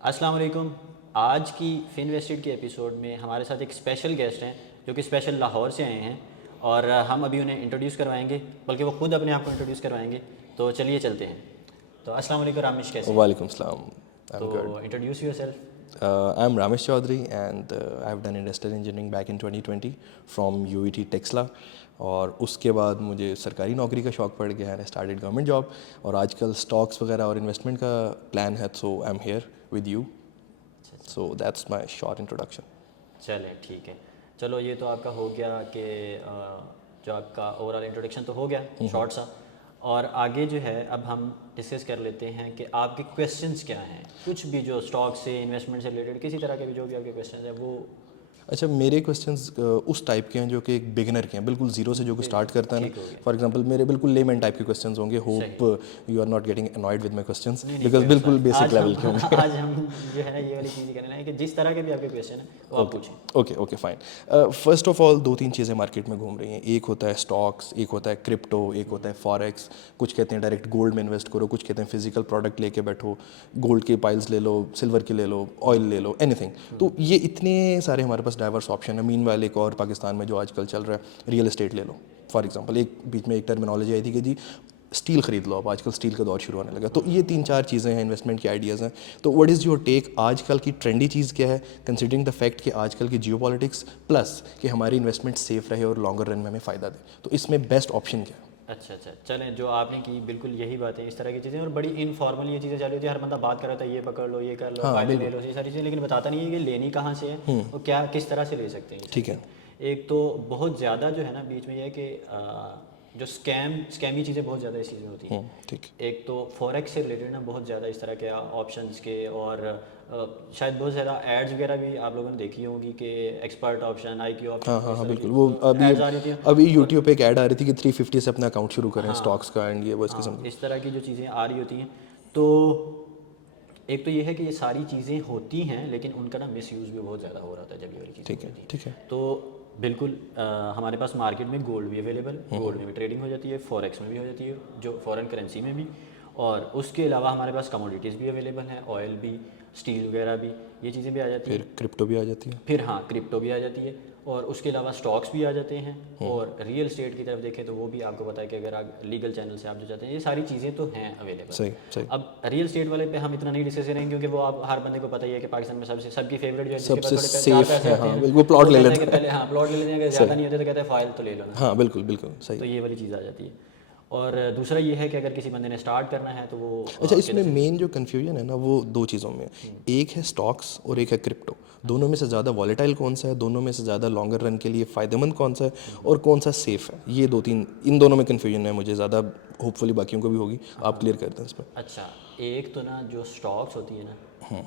अस्सलाम वालेकुम। आज की फिनवेस्टेड के एपिसोड में हमारे साथ एक स्पेशल गेस्ट हैं जो कि स्पेशल लाहौर से आए हैं और हम अभी उन्हें इंट्रोड्यूस करवाएंगे, बल्कि वो खुद अपने आप को इंट्रोड्यूस करवाएंगे। तो चलिए चलते हैं। तो अस्सलाम वालेकुम रामिश, कैसे हैं? Walaikum salam. तो I'm good. Introduce yourself. I'm Ramesh Chaudhary and I've done industrial engineering back in 2020 from UET Texla. और उसके बाद मुझे सरकारी नौकरी का शौक़ पड़ गया, and I started government job. और आजकल स्टॉक्स वगैरह और इन्वेस्टमेंट का प्लान है, so I am here with you. So that's my short introduction. चलें ठीक है। चलो ये तो आपका हो गया कि जो आपका ओवरऑल इंट्रोडक्शन तो हो गया शॉर्ट सा। और आगे जो है अब हम डिस्कस कर लेते हैं कि आपके क्वेश्चंस क्या हैं। कुछ भी जो स्टॉक से, इन्वेस्टमेंट से रिलेटेड किसी तरह के भी जो भी आपके क्वेश्चंस हैं वो। अच्छा, मेरे क्वेश्चंस उस टाइप के हैं जो कि एक बिगिनर के हैं, बिल्कुल जीरो से जो कोई स्टार्ट करता है ठीक हो ना। गया। फॉर एग्जांपल मेरे बिल्कुल लेमैन टाइप के क्वेश्चंस होंगे। Hope you are not getting annoyed with my questions, because बिल्कुल बेसिक लेवल के होंगे। आज हम जो है ना ये वाली चीज़ करने हैं कि जिस तरह के भी आपके क्वेश्चन हैं वो आप पूछें। Okay okay fine. First of all दो तीन चीज़ें मार्केट में घूम रही हैं। एक होता है स्टॉक्स, एक होता है क्रिप्टो, एक होता है फॉरेक्स। कुछ कहते हैं डायरेक्ट गोल्ड में इन्वेस्ट करो, कुछ कहते हैं फिजिकल प्रोडक्ट लेके बैठो, गोल्ड के पाइल्स ले लो, सिल्वर के ले लो, ऑयल ले लो, एनीथिंग। तो ये इतने सारे हमारे पास डाइवर्स ऑप्शन है। मीनवाइल एक और पाकिस्तान में जो आजकल चल रहा है, रियल एस्टेट ले लो फॉर एग्जांपल। एक बीच में एक टर्मिनोलॉजी आई थी कि जी स्टील खरीद लो, अब आजकल स्टील का दौर शुरू होने लगा। तो ये तीन चार चीज़ें हैं, इन्वेस्टमेंट के आइडियाज़ हैं। तो व्हाट इज़ योर टेक, आजकल की ट्रेंडी चीज़ क्या है, कंसिडरिंग द फैक्ट कि आजकल की जियोपॉलिटिक्स प्लस कि हमारी इन्वेस्टमेंट सेफ रहे और लॉन्गर रन में हमें फ़ायदा दे, तो इसमें बेस्ट ऑप्शन क्या है? अच्छा अच्छा, चलें जो आपने की बिल्कुल यही बातें, इस तरह की चीज़ें। और बड़ी इनफॉर्मल ये चीज़ें चालू होती है, हर बंदा बात कर रहा था ये पकड़ लो, ये कर लो, हाँ फायदे ले बिल्कुल, लो, ये सारी चीज़ें, लेकिन बताता नहीं है कि लेनी कहाँ से है और क्या किस तरह से ले सकते हैं ये सारी ठीक है। चीज़ें। एक तो बहुत ज़्यादा जो है ना बीच में ये है कि जो स्कैमी चीज़ें बहुत ज़्यादा इस चीज़ में होती हैं। ठीक। एक तो फॉरेक्स से रिलेटेड ना बहुत ज़्यादा इस तरह के ऑप्शंस के, और शायद बहुत ज़्यादा एड्स वगैरह भी आप लोगों ने देखी होंगी कि एक्सपर्ट ऑप्शन, IQ ऑप्शन, हाँ हाँ इस हाँ तरह बिल्कुल। वो की अभी एड्स आ रही थी। अभी और यूट्यूब पे एक ऐड आ रही थी कि 350 से अपना अकाउंट शुरू करें हाँ स्टॉक्स का, एंड ये वो इस किस्म हाँ, की। इस तरह की जो चीज़ें आ रही होती हैं। तो एक तो ये है कि ये सारी चीज़ें होती हैं, लेकिन उनका ना मिसयूज़ भी बहुत ज़्यादा हो रहा था जब ये वाली चीज़ें ठीक हो है रही थी। ठीक है। तो बिल्कुल हमारे पास मार्केट में गोल्ड भी अवेलेबल, गोल्ड में भी ट्रेडिंग हो जाती है, फॉरेक्स में भी हो जाती है जो फॉरेन करेंसी में भी। और उसके अलावा हमारे पास कमोडिटीज़ भी अवेलेबल हैं, ऑयल भी, स्टील वगैरह भी, ये चीज़ें भी आ जाती फिर हैं। क्रिप्टो भी आ जाती है। फिर हाँ, क्रिप्टो भी आ जाती है, और उसके अलावा स्टॉक्स भी आ जाते हैं। और रियल स्टेट की तरफ देखें तो वो भी आपको पता है कि अगर आप लीगल चैनल से आप जो चाहते हैं, ये सारी चीज़ें तो हैं अवेलेबल। सही सही। अब रियल स्टेट वाले पे हम इतना नहीं डिस्कस करेंगे, क्योंकि वो आप हर बंदे को पता ही है कि पाकिस्तान में सबसे सबकी फेवरेट जो है, जिसके पास सबसे थोड़े चार सेफ पैसे है, होते हाँ हैं बिल्कुल, वो प्लॉट ले कहते हैं लेते कि हैं। पहले हाँ प्लॉट ले लेते हैं, अगर ज़्यादा सही। नहीं होते तो कहते हैं फाइल तो ले लो ना। हाँ बिल्कुल बिल्कुल तो सही। ये वाली चीज़ आ जाती है। और दूसरा ये है कि अगर किसी बंदे ने स्टार्ट करना है तो वो अच्छा, किधर इसमें से। मेन जो कन्फ्यूजन है ना वो दो चीज़ों में है। एक है स्टॉक्स और एक है क्रिप्टो। दोनों में से ज़्यादा वॉलेटाइल कौन सा है, दोनों में से ज़्यादा लॉन्गर रन के लिए फ़ायदेमंद कौन सा है, और कौन सा सेफ़ है, ये दो तीन, इन दोनों में कन्फ्यूजन है मुझे ज़्यादा। होपफुली बाकियों को भी होगी, आप क्लियर कर दें इस पर। अच्छा, एक तो ना जो स्टॉक्स होती है ना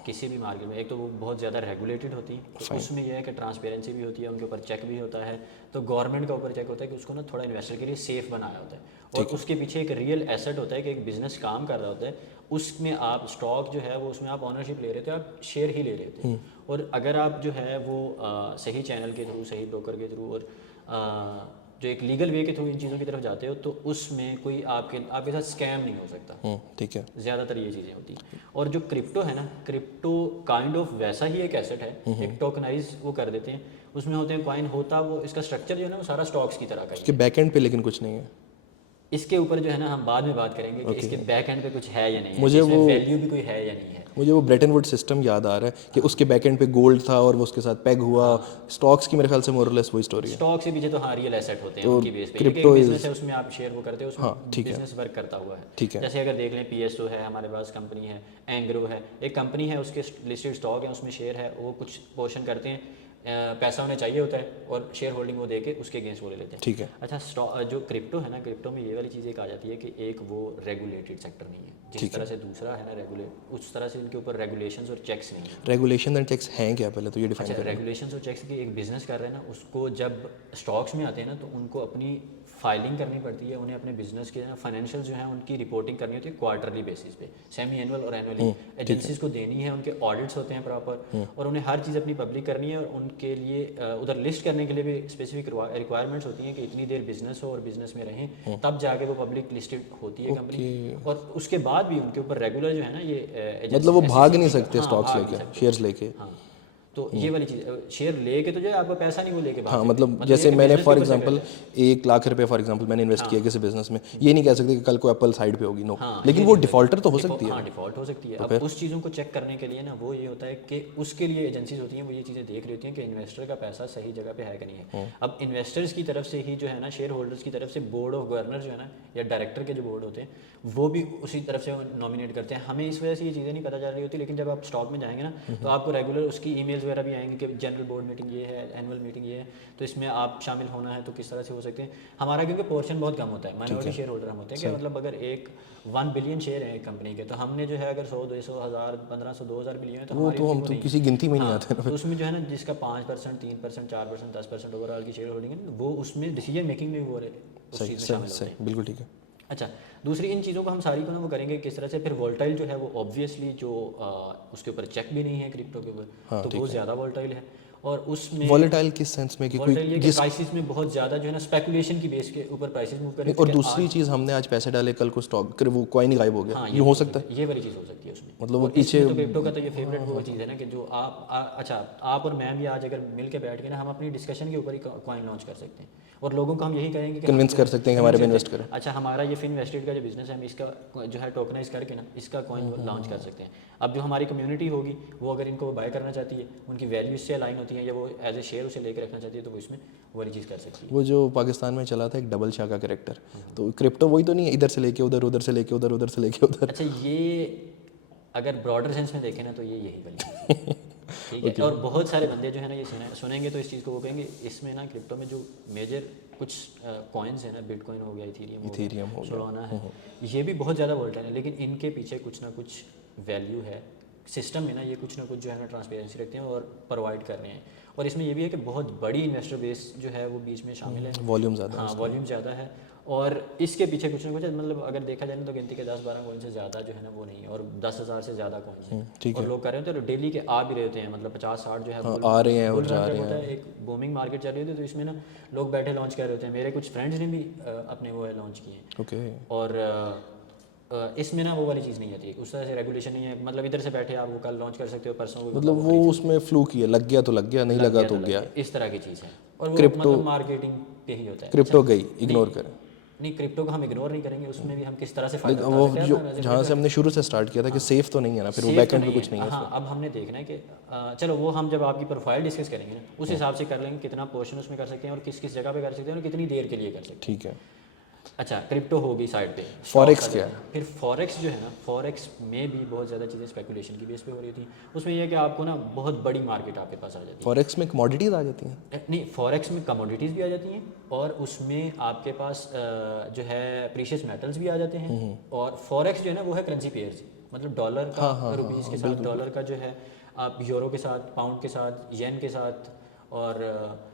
किसी भी मार्केट में, एक तो वो बहुत ज़्यादा रेगुलेटेड होती है, तो फाइन। उसमें यह है कि ट्रांसपेरेंसी भी होती है, उनके ऊपर चेक भी होता है। तो गवर्नमेंट का ऊपर चेक होता है कि उसको ना थोड़ा इन्वेस्टर के लिए सेफ बनाया होता है, और ठीक है। उसके पीछे एक रियल एसेट होता है कि एक बिजनेस काम कर रहा होता है। उसमें आप स्टॉक जो है वो, उसमें आप ऑनरशिप ले रहे थे, आप शेयर ही ले रहे थे। और अगर आप जो है वो सही चैनल के थ्रू, सही ब्रोकर के थ्रू, और जो एक लीगल वे के थ्रू इन चीज़ों की तरफ जाते हो, तो उसमें कोई आपके साथ स्कैम नहीं हो सकता। ठीक है। ज़्यादातर ये चीज़ें होती हैं। और जो क्रिप्टो है ना, क्रिप्टो काइंड ऑफ वैसा ही एक एसेट है, एक टोकनाइज वो कर देते हैं, उसमें होते हैं कॉइन, होता वो इसका स्ट्रक्चर जो है ना वो सारा स्टॉक्स की तरह का ही उसके है। बैक एंड पे लेकिन कुछ नहीं है। इसके ऊपर जो है ना हम बाद में बात करेंगे कि ओके। इसके बैक एंड पे कुछ है या नहीं है, कि मुझे इसमें वो वैल्यू भी कोई है या नहीं है। मुझे वो ब्रेटन वुड सिस्टम याद आ रहा है कि उसके बैक एंड पे गोल्ड था और वो उसके साथ पेग हुआ। स्टॉक्स की मेरे ख्याल से मोरलेस वही स्टोरी है। स्टॉक से पीछे तो हाँ रियल एसेट होते हैं, तो उनकी बेस पे एक क्रिप्टो बिजनेस इज़, है, उसमें आप शेयर वो करते हो, हाँ उसमें ठीक है बिजनेस वर्क करता हुआ है। ठीक है। जैसे अगर देख लें PSO है हमारे पास, कंपनी है एंग्रो है, एक कंपनी है, उसके लिस्टेड स्टॉक है, उसमें शेयर है, वो कुछ पोर्शन करते हैं, पैसा उन्हें चाहिए होता है और शेयर होल्डिंग वो देके उसके अगेंस्ट वो ले लेते हैं। ठीक है। अच्छा, स्टॉक जो क्रिप्टो है ना, क्रिप्टो में ये वाली चीज़ एक आ जाती है कि एक वो रेगुलेटेड सेक्टर नहीं है, जिस ठीक तरह है। से दूसरा है ना रेगुलेट, उस तरह से इनके ऊपर रेगुलेशंस और चेक्स नहीं है। रेगुलेशन एंड चेक्स हैं क्या, पहले तो ये डिफाइन अच्छा, करें। रेगुलेशंस और चेक्स की एक बिजनेस कर रहे हैं ना, उसको जब स्टॉक्स में आते हैं ना तो उनको अपनी फाइलिंग करनी पड़ती है, उन्हें अपने बिजनेस के ना फाइनेंशियल जो है उनकी रिपोर्टिंग करनी होती है क्वार्टरली बेसिस पे, सेमी एनुअल और एनुअली एजेंसीज को देनी है, उनके ऑडिट्स होते हैं प्रॉपर, और उन्हें हर चीज़ अपनी पब्लिक करनी है। और उनके लिए उधर लिस्ट करने के लिए भी स्पेसिफिक रिक्वायरमेंट्स होती हैं कि इतनी देर बिजनेस हो और बिजनेस में रहें, तब जाके वो पब्लिक लिस्टेड होती है कंपनी। और उसके बाद बाद भी उनके ऊपर रेगुलर जो है ना ये मतलब वो भाग नहीं सकते हाँ, स्टॉक्स भाग नहीं लेके, सकते। शेयर्स लेके। हाँ, तो ये वाली चीज़ शेयर लेके तो जो है आपका पैसा नहीं वो लेके भाग हाँ, सकते। मतलब ये जैसे कि मैंने business फॉर के ऊपर से एग्जांपल करते हैं। 1 लाख रुपए फॉर एग्जांपल मैंने इन्वेस्ट किया किसी बिजनेस में, ये नहीं कह सकते कि कल को एप्पल साइड पे होगी, नो। हाँ, लेकिन ये वो चीज़ डिफॉल्टर तो हो डिफॉ सकती है। हाँ, डिफ़ॉल्ट हो सकती है। तो अब फिर उस चीज़ों को चेक करने के लिए ना वो ये होता है कि उसके लिए एजेंसीज होती हैं, वो ये चीज़ें देख रही होती हैं कि इन्वेस्टर का पैसा सही जगह पे है कि नहीं है। अब इन्वेस्टर्स की तरफ से ही जो है ना, शेयर होल्डर्स की तरफ से बोर्ड ऑफ गवर्नर जो है ना, या डायरेक्टर के जो बोर्ड होते हैं, वो भी उसी तरफ से नॉमिनेट करते हैं। हमें इस वजह से ये चीज़ें नहीं पता चल रही होती, लेकिन जब आप स्टॉक में जाएंगे ना, तो आपको रेगुलर उसकी ईमेल्स वगैरह भी आएंगे कि जनरल बोर्ड मीटिंग ये है, एनुअल मीटिंग ये है, तो इसमें आप शामिल होना है तो किस तरह से हो सकते हैं। हमारा क्योंकि पोर्शन बहुत कम होता है, माइनॉरिटी शेयर होल्डर हम होते हैं, कि मतलब अगर एक 1 बिलियन शेयर है एक कंपनी के, तो हमने जो है अगर 100, 200, 1000, 1500, 2000 बिलियन है, तो वो हमारी तो उतनी हम वो तो नहीं किसी गिनती में नहीं हाँ, आते ना। तो उसमें जो है ना जिसका 5%, 3%, 4%, 10% ओवरऑल की शेयर होल्डिंग है, वो उसमें डिसीजन मेकिंग में वो उस सही चीज़ में सही शामिल होते हैं। सही, बिल्कुल ठीक है। अच्छा, दूसरी इन चीज़ों को हम सारी को ना वो करेंगे किस तरह से। फिर वोल्टाइल जो है वो ऑब्वियसली जो उसके ऊपर चेक भी नहीं है क्रिप्टो के ऊपर, हाँ, तो ठीक वो है। ज़्यादा वोल्टाइल है। और उसमें वॉलेटाइल किस सेंस में कि कोई वोल्टाइल ये कि जिस प्राइसेस में बहुत ज़्यादा जो है ना स्पेकुलेशन की बेस के ऊपर प्राइसेस मूव कर रही नहीं, थी और कि दूसरी आज चीज़ हमने आज पैसे डाले, कल को स्टॉक कर वो कॉइन ही गायब हो गया, हाँ, ये हो भी सकता है। ये वाली चीज़ हो सकती है उसमें। मतलब वो और पीछे इसमें तो क्रिप्टो का तो ये फेवरेट वो चीज़ है ना कि जो अच्छा, आप और मैं भी आज अगर मिल के बैठ के ना हम अपनी डिस्कशन के ऊपर ही कॉइन लॉन्च कर सकते हैं, और लोगों को हम यही करेंगे कि कन्विंस कर सकते हैं कि हमारे में इन्वेस्ट करें। अच्छा, हमारा ये फिनवेस्टेड का जो बिजनेस है, हम इसका जो है टोकनाइज करके ना इसका कॉइन लॉन्च कर सकते हैं। अब जो हमारी कम्युनिटी होगी वो अगर इनको बाय करना चाहती है, उनकी वैल्यू इससे अलाइन होती है, या वो एज ए शेयर उसे लेकर रखना चाहती है, तो वो इसमें वो वाली चीज़ कर सकती है। वो जो पाकिस्तान में चला था एक डबल शाह का कैरेक्टर, तो क्रिप्टो वही तो नहीं है, इधर से लेके उधर, उधर से लेके उधर, उधर से लेके उधर। अच्छा, ये अगर ब्रॉडर सेंस में देखें ना तो ये यही वाली चीज़ है। ठीक है। और बहुत सारे बंदे जो है ना ये सुनेंगे तो इस चीज़ को वो कहेंगे इसमें ना क्रिप्टो में जो मेजर कुछ कॉइन्स है ना, बिटकॉइन हो गया, इथेरियम हो गया, सोलाना है, ये भी बहुत ज़्यादा वोलेटाइल है, लेकिन इनके पीछे कुछ ना कुछ वैल्यू है सिस्टम में ना, ये कुछ ना कुछ जो है ना ट्रांसपेरेंसी रखते हैं और प्रोवाइड कर रहे हैं। और इसमें ये भी है कि बहुत बड़ी इन्वेस्टर बेस जो है वो बीच में शामिल है, वॉल्यूम ज़्यादा है। हाँ, वॉल्यूम ज़्यादा है। और इसके पीछे कुछ ना कुछ मतलब अगर देखा जाए ना तो गिनती के 10-12 कॉइन से ज़्यादा जो है ना वो नहीं है, और 10,000 से ज़्यादा कॉइन्स हैं। ठीक और है। लोग कर रहे होते हैं तो डेली के आ भी रहे होते हैं, मतलब 50-60 जो है हाँ, आ रहे हैं और बुल जा रन रहे जब होता हैं। है, एक बूमिंग मार्केट चल रही होती है, तो इसमें ना लोग बैठे लॉन्च कर रहे होते हैं। मेरे कुछ फ्रेंड्स ने भी अपने वो है लॉन्च किए हैं। ओके। और इसमें ना वो वाली चीज़ नहीं आती है, उस तरह से रेगुलेशन नहीं है, मतलब इधर से बैठे आप वो कल लॉन्च कर सकते हो, परसों को मतलब वो उसमें फ्लू किया, लग गया तो लग गया, नहीं लगा तो गया। इस तरह की चीज़ है। और वो क्रिप्टो- मतलब मार्केटिंग पे ही होता है। क्रिप्टो गई, इग्नोर करें। नहीं, क्रिप्टो को हम इग्नोर नहीं करेंगे, उसमें भी हम किस तरह से फायदा लेकिन उठा वो सकते हैं जो अपना जहाँ से हमने शुरू से स्टार्ट किया था कि सेफ तो नहीं है ना, फिर वो Safe तो बैकएंड पे नहीं कुछ नहीं है। हाँ, अब हमने देखना है कि चलो वो हम जब आपकी प्रोफाइल डिस्कस करेंगे ना उस हिसाब से कर लेंगे कितना पोर्शन उसमें कर सकते हैं और किस किस जगह पे कर सकते हैं और कितनी देर के लिए कर सकते हैं। ठीक है। अच्छा, क्रिप्टो होगी साइड पे, Forex stocks क्या आ जाते हैं। फिर फॉरेक्स जो है ना, फॉरेक्स में भी बहुत ज़्यादा चीज़ें स्पेकुलेशन की बेस पे हो रही थी। उसमें यह है कि आपको ना बहुत बड़ी मार्केट आपके पास आ जाती है। फॉरेक्स में कमोडिटीज आ जाती हैं। नहीं, फॉरेक्स में कमोडिटीज़ भी आ जाती हैं, और उसमें आपके पास जो है प्रीशियस मेटल्स भी आ जाते हैं। और फॉरेक्स जो है ना वो है करेंसी पेयर्स, मतलब डॉलर का रुपीज़ के साथ, डॉलर का जो है आप यूरो के साथ, पाउंड के साथ, येन के साथ, और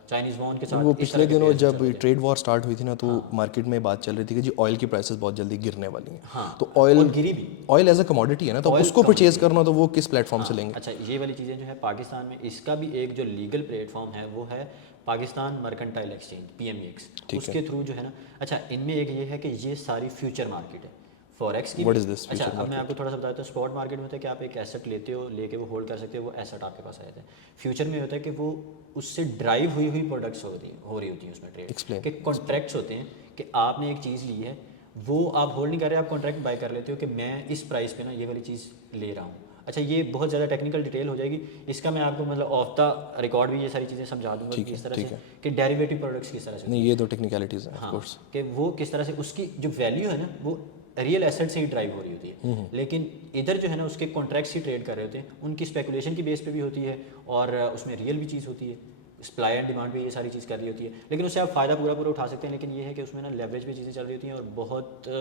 चाइनीज़ वॉन के साथ। वो इस पिछले तरह के दिनों pairs जब चल रहे थे। ट्रेड वॉर स्टार्ट हुई थी ना, तो मार्केट में बात चल रही थी कि जी ऑयल की प्राइसेस बहुत जल्दी गिरने वाली हैं। हाँ, तो और ऑयल गिरी भी। ऑयल एज अ कमोडिटी है ना, तो Oil उसको commodity परचेज करना तो वो किस प्लेटफॉर्म से लेंगे? अच्छा, ये वाली चीज़ें जो है पाकिस्तान में, इसका भी एक जो लीगल प्लेटफॉर्म है वो है पाकिस्तान मर्केंटाइल एक्सचेंज, PMEX। उसके थ्रू जो है ना, अच्छा इनमें एक ये है कि ये सारी फ्यूचर मार्केट है फॉरेक्स की। What is this अच्छा, future अब मैं आपको थोड़ा सा बताता हूँ। स्पॉट मार्केट में होता है कि आप एक एसेट लेते हो, लेके वो होल्ड कर सकते हो, वो एसेट आपके पास आ जाता है। फ्यूचर में होता है कि वो उससे ड्राइव हुई प्रोडक्ट्स हो रही होती हैं उसमें ट्रेड Explain. के कॉन्ट्रैक्ट्स होते हैं कि आपने एक चीज़ ली है, वो आप होल्ड नहीं कर रहे, आप कॉन्ट्रैक्ट बाय कर लेते हो कि मैं इस प्राइस पे ना ये वाली चीज़ ले रहा हूँ। अच्छा, ये बहुत ज़्यादा टेक्निकल डिटेल हो जाएगी, इसका मैं आपको मतलब ऑफ द रिकॉर्ड भी ये सारी चीज़ें समझा दूंगा कि इस तरह ठीक से है। कि डेरिवेटिव प्रोडक्ट्स किस तरह से, नहीं, ये तो टेक्निकलिटीज हैं ऑफ हाँ, कोर्स। कि वो किस तरह से उसकी जो वैल्यू है ना वो रियल एसेट से ही ड्राइव हो रही होती है। लेकिन इधर जो है ना उसके कॉन्ट्रैक्ट्स ही ट्रेड कर रहे होते हैं, उनकी स्पेकुलेशन की बेस पे भी होती है, और उसमें रियल भी चीज़ होती है, सप्लाई एंड डिमांड भी ये सारी चीज़ कर रही होती है। लेकिन उससे आप फ़ायदा पूरा उठा सकते हैं, लेकिन ये है कि उसमें ना लेवरेज भी चीज़ें चल रही होती हैं, और बहुत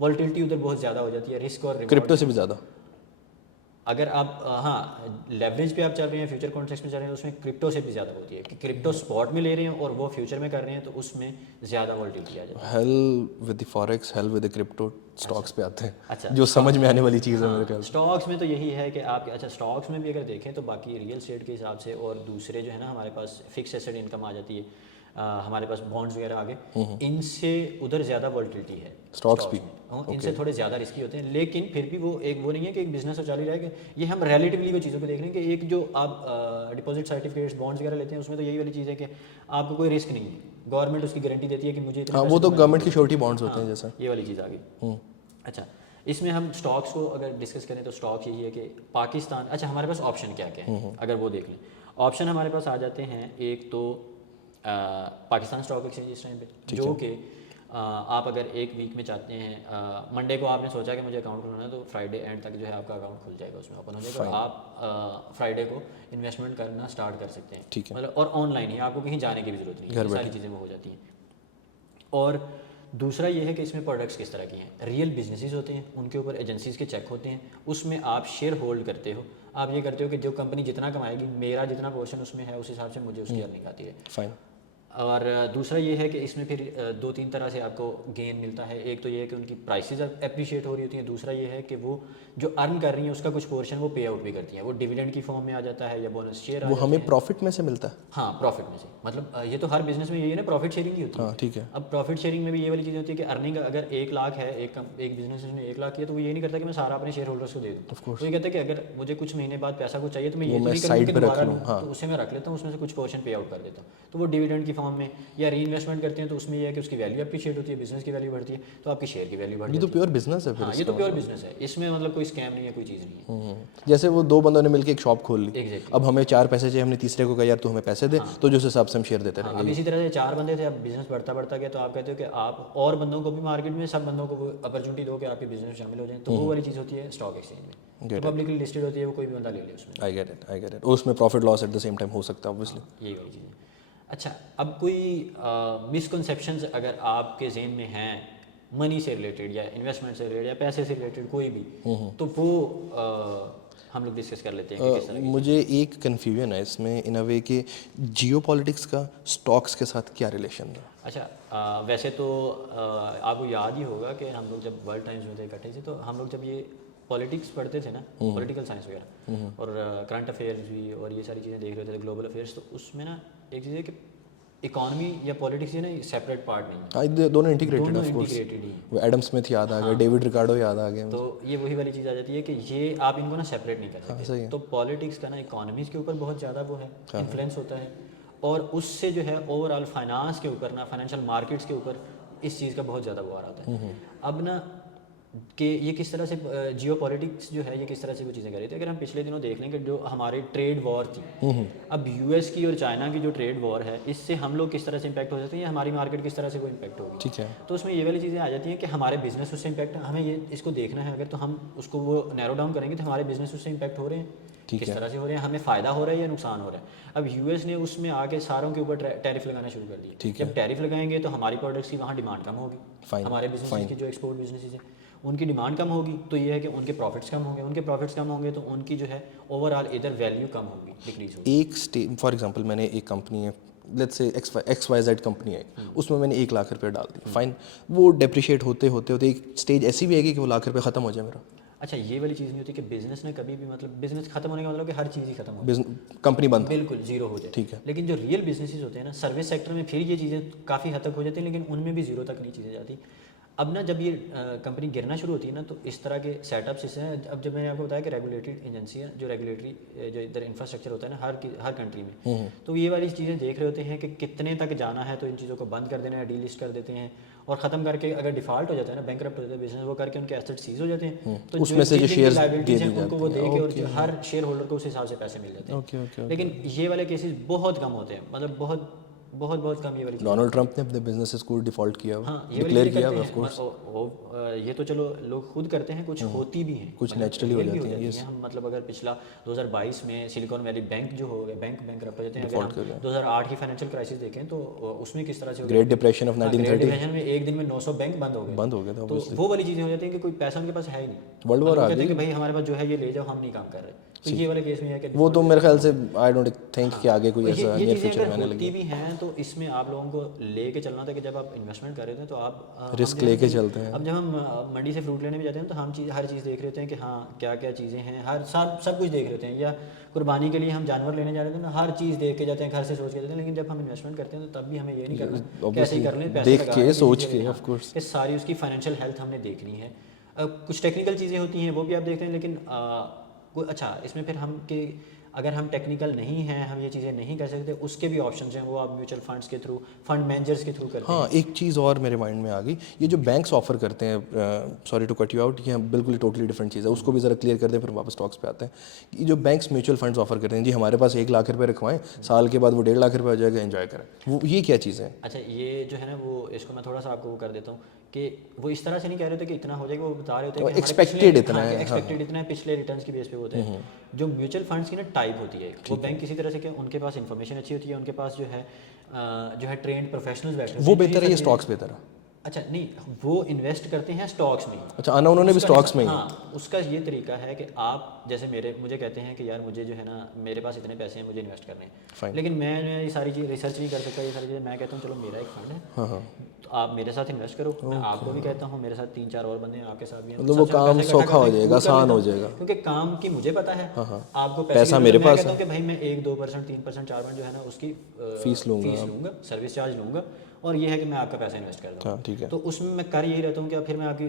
वॉलेटिलिटी उधर बहुत ज़्यादा हो जाती है, रिस्क और क्रिप्टो से भी ज़्यादा। अगर आप हाँ लेवरेज पे आप चल रहे हैं, फ्यूचर कॉन्ट्रैक्ट्स में चल रहे हैं, तो उसमें क्रिप्टो से भी ज़्यादा होती है कि क्रिप्टो स्पॉट में ले रहे हैं और वो फ्यूचर में कर रहे हैं, तो उसमें ज़्यादा वॉलेटिलिटी आ जाती है। Hell with the forex, hell with the crypto, stocks पे आते हैं। अच्छा, जो समझ में आने वाली चीज़ है मेरे ख्याल से। स्टॉक्स में तो यही है कि आप, अच्छा स्टॉक्स में भी अगर देखें तो बाकी रियल एस्टेट के हिसाब से और दूसरे जो है ना हमारे पास फिक्स एसेट इनकम आ जाती है। हमारे पास बॉन्ड्स वगैरह आ गए, इनसे उधर ज़्यादा वॉलिटिलिटी है स्टॉक्स भी इनसे थोड़े ज़्यादा रिस्की होते हैं, लेकिन फिर भी वो नहीं है कि एक बिजनेस तो चालू ही रहेगा। ये हम रिलेटिवली वो चीज़ों को देख रहे हैं कि एक जो आप डिपॉजिट सर्टिफिकेट्स बॉन्ड्स वगैरह लेते हैं उसमें तो यही वाली चीज़ है कि आपको कोई रिस्क नहीं है, गवर्नमेंट उसकी गारंटी देती है कि मुझे इतने हाँ, पैसे वो तो तुम्हारे गवर्नमेंट की लिए श्योरिटी बॉन्ड्स हाँ, होते हैं जैसा। ये वाली चीज़ आ गई। अच्छा, इसमें हम स्टॉक्स को अगर डिस्कस करें तो स्टॉक्स यही है कि पाकिस्तान, अच्छा हमारे पास ऑप्शन क्या क्या है अगर वो देख लें। ऑप्शन हमारे पास आ जाते हैं, एक तो पाकिस्तान स्टॉक एक्सचेंज इस टाइम पे, जो कि आप अगर एक वीक में चाहते हैं, मंडे को आपने सोचा कि मुझे अकाउंट खुलवाना है, तो फ्राइडे एंड तक जो है आपका अकाउंट खुल जाएगा, उसमें ओपन हो जाएगा और आप फ्राइडे को इन्वेस्टमेंट करना स्टार्ट कर सकते हैं। ठीक है। मतलब और ऑनलाइन ही, आपको कहीं जाने की भी ज़रूरत नहीं है, घर ये सारी चीज़ें वो हो जाती हैं। और दूसरा ये है कि इसमें प्रोडक्ट्स किस तरह की हैं, रियल बिजनेसेस होते हैं, उनके ऊपर एजेंसीज़ के चेक होते हैं, उसमें आप शेयर होल्ड करते हो, आप ये करते हो कि जो कंपनी जितना कमाएगी मेरा जितना पोर्शन उसमें है उस हिसाब से मुझे उसकी अर्निंग आती है। फाइन। और दूसरा ये है कि इसमें फिर दो तीन तरह से आपको गेन मिलता है। एक तो ये है कि उनकी प्राइसेस अप्रिशिएट हो रही होती हैं, दूसरा ये है कि वो जो अर्न कर रही हैं उसका कुछ पोर्शन वो पे आउट भी करती हैं, वो डिविडेंड की फॉर्म में आ जाता है या बोनस शेयर वो हमें प्रॉफिट में से मिलता है। हाँ, प्रॉफिट में से, मतलब ये तो हर बिजनेस में यही है ना, प्रॉफिट शेयरिंग ही होती है। हाँ, ठीक है। अब प्रॉफिट शेयरिंग में भी ये वाली चीज़ होती है कि अर्निंग अगर 1 लाख है, एक बिजनेस ने 1 लाख किया, तो वो ये नहीं करता कि मैं सारा अपने शेयर होल्डर्स को दे दूँ। वो ये कहता है कि अगर मुझे कुछ महीने बाद पैसा कुछ चाहिए तो मैं ये तो नहीं करूँगा कि दोबारा लूँ, तो उससे मैं रख लेता हूँ, उसमें से कुछ पोर्शन पे आउट कर देता हूँ, तो वो डिविडेंड की फॉर्म में या री इन्वेस्टमेंट करते हैं, तो उसमें यह है कि उसकी वैल्यू अप्रिशिएट होती है, बिजनेस की वैल्यू बढ़ती है, तो आपकी शेयर की वैल्यू बढ़ती है। ये तो प्योर बिजनेस है फिर। हाँ, ये तो प्योर बिजनेस है, इसमें मतलब कोई स्कैम नहीं है, कोई चीज़ नहीं है। जैसे वो दो बंदों ने मिलकर एक शॉप खोल ली, एग्जैक्टली। अब हमें 4 पैसे चाहिए, हमने तीसरे को कहा यार तू हमें पैसे दे, तो जो उस हिसाब से हम शेयर देते हाँ, रहेंगे। अब इसी तरह से 4 बंदे थे, अब बिजनेस बढ़ता बढ़ता गया, तो आप कहते हो कि आप और बंदों को भी मार्केट में, सब बंदों को वो अपॉर्चुनिटी दो कि आपके बिजनेस में शामिल हो जाएं, तो वो वाली चीज़ होती है स्टॉक एक्सचेंज में, तो पब्लिकली लिस्टेड होती है, वो कोई भी बंदा ले ले उसमें। I get it. उसमें profit loss at the same time हो सकता है ऑब्वियसली। यही वाली चीज़ है। अच्छा, अब कोई मिसकंसेप्शंस अगर आपके जेहन में हैं मनी से रिलेटेड या इन्वेस्टमेंट से रिलेटेड या पैसे से रिलेटेड कोई भी, तो वो हम लोग डिस्कस कर लेते हैं कि किस तरह की। मुझे एक कन्फ्यूजन है इसमें इन अ वे कि जियो पॉलिटिक्स का स्टॉक्स के साथ क्या रिलेशन है? अच्छा, वैसे तो आपको याद ही होगा कि हम लोग जब वर्ल्ड टाइम्स में थे इकट्ठे थे, तो हम लोग जब ये पॉलिटिक्स पढ़ते थे ना, पॉलिटिकल साइंस वगैरह और करंट अफेयर्स भी और ये सारी चीज़ें देख रहे थे, ग्लोबल अफेयर्स, तो उसमें ना एक चीज़ है कि इकोनॉमी या पॉलिटिक्स ये ना सेपरेट पार्ट नहीं है, हाँ, दोनों इंटीग्रेटेड दोनों ऑफ कोर्स। इंटीग्रेटेड ही हैं। वो एडम स्मिथ याद आ गया, डेविड रिकार्डो याद आ गया। तो ये वही वाली चीज़ आ जाती है कि ये आप इनको ना सेपरेट नहीं कर सकते। सही है। तो पॉलिटिक्स का ना इकोनॉमीज़ के ऊपर बहुत ज़्यादा वो है, इन्फ्लुएंस होता है, और उससे जो है ओवरऑल फाइनेंस के ऊपर ना, फाइनेंशियल मार्केट्स के ऊपर इस चीज़ का बहुत ज़्यादा वो आ रहा होता है। अब ना कि ये किस तरह से जियो पॉलिटिक्स जो है ये किस तरह से वो चीज़ें कर रही थी, अगर हम पिछले दिनों देख लें कि जो हमारे ट्रेड वॉर थी, अब यूएस की और चाइना की जो ट्रेड वॉर है, इससे हम लोग किस तरह से इम्पैक्ट हो जाते हैं, हमारी मार्केट किस तरह से वो इम्पैक्ट होगी। ठीक है। तो उसमें ये वाली चीज़ें आ जाती हैं कि हमारे बिजनेस उससे इम्पैक्ट, हमें ये इसको देखना है अगर, तो हम उसको वो नैरो डाउन करेंगे तो हमारे बिजनेस उससे इम्पैक्ट हो रहे हैं, किस तरह से हो रहे हैं, हमें फ़ायदा हो रहा है या नुकसान हो रहा है। अब यूएस ने उसमें आके सारों के ऊपर टैरिफ लगाना शुरू कर दिया। जब टैरिफ लगाएंगे तो हमारी प्रोडक्ट्स की वहाँ डिमांड कम होगी, हमारे बिजनेस की जो एक्सपोर्ट बिजनेस है उनकी डिमांड कम होगी, तो ये है कि उनके प्रॉफिट्स कम होंगे, उनके प्रॉफिट्स कम होंगे तो उनकी जो है ओवरऑल इधर वैल्यू कम होगी, डिक्रीज होगी। एक फॉर एग्जांपल मैंने एक कंपनी है, लेट्स से XYZ कंपनी है, उसमें मैंने 1 लाख रुपए डाल दिए, फाइन, वो डेप्रिशिएट होते होते एक स्टेज ऐसी भी आएगी कि वो लाख रुपए ख़त्म हो जाए मेरा। अच्छा, ये वाली चीज़ नहीं होती कि बिजनेस ने कभी भी, मतलब बिजनेस खत्म होने का मतलब कि हर चीज़ ही खत्म हो, कंपनी बंद, बिल्कुल जीरो हो जाए। ठीक है। लेकिन जो रियल बिजनेसेस होते हैं ना, सर्विस सेक्टर में फिर ये चीज़ें काफ़ी हद तक हो जाती हैं, लेकिन उनमें भी जीरो तक नहीं चीज़ें जाती। अब ना जब ये कंपनी गिरना शुरू होती है ना, तो इस तरह के सेटअप्स इससे हैं। अब जब मैंने आपको बताया कि रेगुलेटरी एजेंसी है, जो रेगुलेटरी जो इधर इंफ्रास्ट्रक्चर होता है ना हर कंट्री में, तो ये वाली चीज़ें देख रहे होते हैं कि कितने तक जाना है, तो इन चीज़ों को बंद कर देना है, डीलिस्ट कर देते हैं और ख़त्म करके, अगर डिफ़ॉल्ट हो जाता है ना, बैंकरप्ट हो जाता है बिजनेस, वो करके उनके एसेट सीज हो जाते हैं, तो उसमें से जो शेयर्स लायबिलिटीज हैं उनको वो दे के और जो हर शेयर होल्डर को उस हिसाब से पैसे मिल जाते हैं। लेकिन ये वाले केसेस बहुत कम होते हैं, मतलब बहुत बहुत बहुत कम ये वाली चीज़। डोनाल्ड ट्रंप ने अपने बिजनेसेस को डिफॉल्ट किया, हाँ, ये डिक्लेयर वाली किया, चीज़ें ऑफ कोर्स। ये तो चलो लोग खुद करते हैं, कुछ होती भी हैं, कुछ मतलब नेचुरली हो real भी जाती हैं। हम मतलब अगर पिछला 2022 में सिलिकॉन वैली बैंक जो हो गया, बैंकरप्ट हो जाते हैं, अगर हम 2008 की फाइनेंशियल क्राइसिस देखें तो उसमें किस तरह से great depression of 1930 great depression में एक दिन में 900 बैंक बंद हो गए थे। तो वो वाली चीज़ें हो जाती हैं कि कोई पैसा उनके पास है ही नहीं, वर्ल्ड वॉर आ कहते हैं गई, कि भाई हमारे पास जो है ये ले जाओ, हम नहीं काम कर रहे। तो ये वाले केस में है कि वो तो मेरे ख्याल से आई डोंट थिंक कि आगे कोई ये ऐसा ये नियर चीज़ें फ्यूचर में अगर आने होती लगी। भी हैं तो इसमें आप लोगों को लेके चलना था कि जब आप इन्वेस्टमेंट कर रहे थे तो आप रिस्क लेके चलते हैं। अब जब हम मंडी से फ्रूट लेने भी जाते हैं तो हम हर चीज़ देख रहे होते हैं कि हाँ क्या क्या चीज़ें हैं, हर सब कुछ देख रहे होते हैं। या कुर्बानी के लिए हम जानवर लेने जा रहे थे ना, हर चीज़ देख के जाते हैं, घर से सोच के जाते हैं। लेकिन जब हम इन्वेस्टमेंट करते हैं तो तब भी हमें ये नहीं करना कैसे ही कर लें, पैसे देख लगा के, रहे हैं किसी सोच चीज़ के, में, ऑफ कोर्स। कि सारी उसकी फाइनेंशियल हेल्थ हमने देखनी है। कुछ टेक्निकल चीज़ें होती हैं वो भी आप देखते हैं, लेकिन अच्छा इसमें फिर हम कि अगर हम टेक्निकल नहीं हैं, हम ये चीज़ें नहीं कर सकते, उसके भी ऑप्शंस हैं, वो आप म्यूचुअल फंड्स के थ्रू, फंड मैनेजर्स के थ्रू करते हाँ, एक चीज़ और मेरे माइंड में आ गई, ये जो बैंक्स ऑफर करते हैं, sorry to cut you out, ये बिल्कुल टोटली डिफरेंट चीज़ है, उसको भी ज़रा क्लियर कर दें फिर वापस स्टॉक्स पे आते हैं। ये जो बैंक्स म्यूचुअल फंड्स ऑफर करते हैं, जी हमारे पास 1 लाख रुपए रखवाएं, साल के बाद वो 1.5 लाख रुपए हो जाएगा, एंजॉय करें, वो ये क्या चीज़ है? अच्छा ये जो है ना, वो इसको मैं थोड़ा सा आपको वो कर देता हूँ कि वो इस तरह से नहीं कह रहे थे कि इतना हो जाएगा, वो बता रहे होते हैं कि एक्सपेक्टेड इतना है, एक्सपेक्टेड इतना है, पिछले रिटर्न्स की बेस पे होते हैं। जो म्यूचुअल फंड्स की ना टाइप होती है, वो बैंक किसी तरह से क्या, उनके पास इन्फॉर्मेशन अच्छी होती है, उनके पास जो है ट्रेंड प्रोफेशनल्स बैठे होते वो हैं बेहतर है या स्टॉक्स बेहतर है? अच्छा नहीं, वो इन्वेस्ट करते हैं स्टॉक्स में। अच्छा, आना उन्होंने भी स्टॉक्स में ही। हाँ, उसका ये तरीका है कि आप जैसे मुझे कहते हैं कि यार मुझे जो है ना, मेरे पास इतने पैसे हैं, मुझे इन्वेस्ट करने हैं, Fine. लेकिन मैं ये सारी चीज़ रिसर्च नहीं कर सकता, ये सारी चीज़ें। मैं कहता हूँ चलो मेरा एक फंड है, हाँ हाँ, तो आप मेरे साथ इन्वेस्ट करो। मैं आपको भी कहता हूँ, मेरे साथ 3-4 और बंदे हैं, आपके साथ भी हैं, मतलब वो सबसे काम पैसे इकट्ठा सौखा हो करते हैं, जाएगा, खुद कर आसान लेता हो हूँ, जाएगा। क्योंकि काम की मुझे पता है, आपको पैसा पैसे मेरे मैं पास कहता है। हूँ कि भाई मैं 1-2%, 3%, 4% जो है ना उसकी फीस लूँगा। सर्विस चार्ज लूँगा, और ये है कि मैं आपका पैसा इन्वेस्ट कर दूँ। हाँ, ठीक है। तो उसमें मैं कर यही रहता हूँ कि फिर मैं आपकी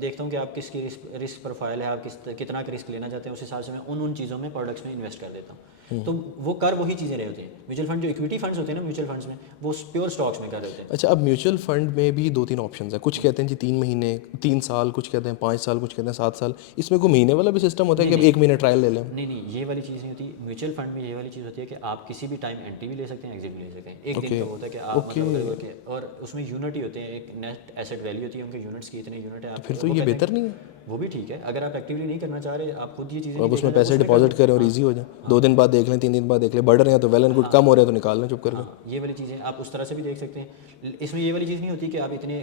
देखता हूँ कि आप किसकी रिस्क प्रोफाइल है, आप कितना का रिस्क लेना चाहते हैं, उस हिसाब से मैं उन चीज़ों में प्रोडक्ट्स में इन्वेस्ट कर देता हूँ। तो वो कर वही चीज़ें रहे होते हैं। म्यूचुअल फंड जो इक्विटी फंड्स होते हैं ना, म्यूचुअल फंड्स में वो प्योर स्टॉक्स में कर रहे होते हैं। अच्छा, अब म्यूचुअल फंड में भी 2-3 ऑप्शंस हैं, कुछ कहते हैं जी 3 महीने, 3 साल, कुछ कहते हैं 5 साल, कुछ कहते हैं 7 साल, इसमें कोई महीने वाला भी सिस्टम होता है कि अब 1 महीने ट्रायल ले लें? नहीं, ये वाली चीज़ नहीं होती। म्यूचुअल फंड में ये वाली चीज़ होती है कि आप किसी भी टाइम एंट्री भी ले सकते हैं, एग्जिट भी ले सकते हैं। एक दिन का होता है कि आप मतलब कि, और उसमें यूनिट ही होते हैं, एक नेट एसेट वैल्यू होती है उनके यूनिट्स की, इतने यूनिट है। फिर तो ये बेहतर नहीं है? वो भी ठीक है, अगर आप एक्टिवली नहीं करना चाह रहे, आप खुद ये चीज़ें अब उसमें पैसे डिपॉजिट करें और इजी हो जाए, 2 दिन बाद देख लें, 3 दिन बाद देख लें, बढ़ रहे हैं तो वेल एंड गुड, कम हो रहे हैं तो निकाल लें चुप करके। हाँ, ये वाली चीज़ें आप उस तरह से भी देख सकते हैं। इसमें ये वाली चीज़ नहीं होती कि आप इतने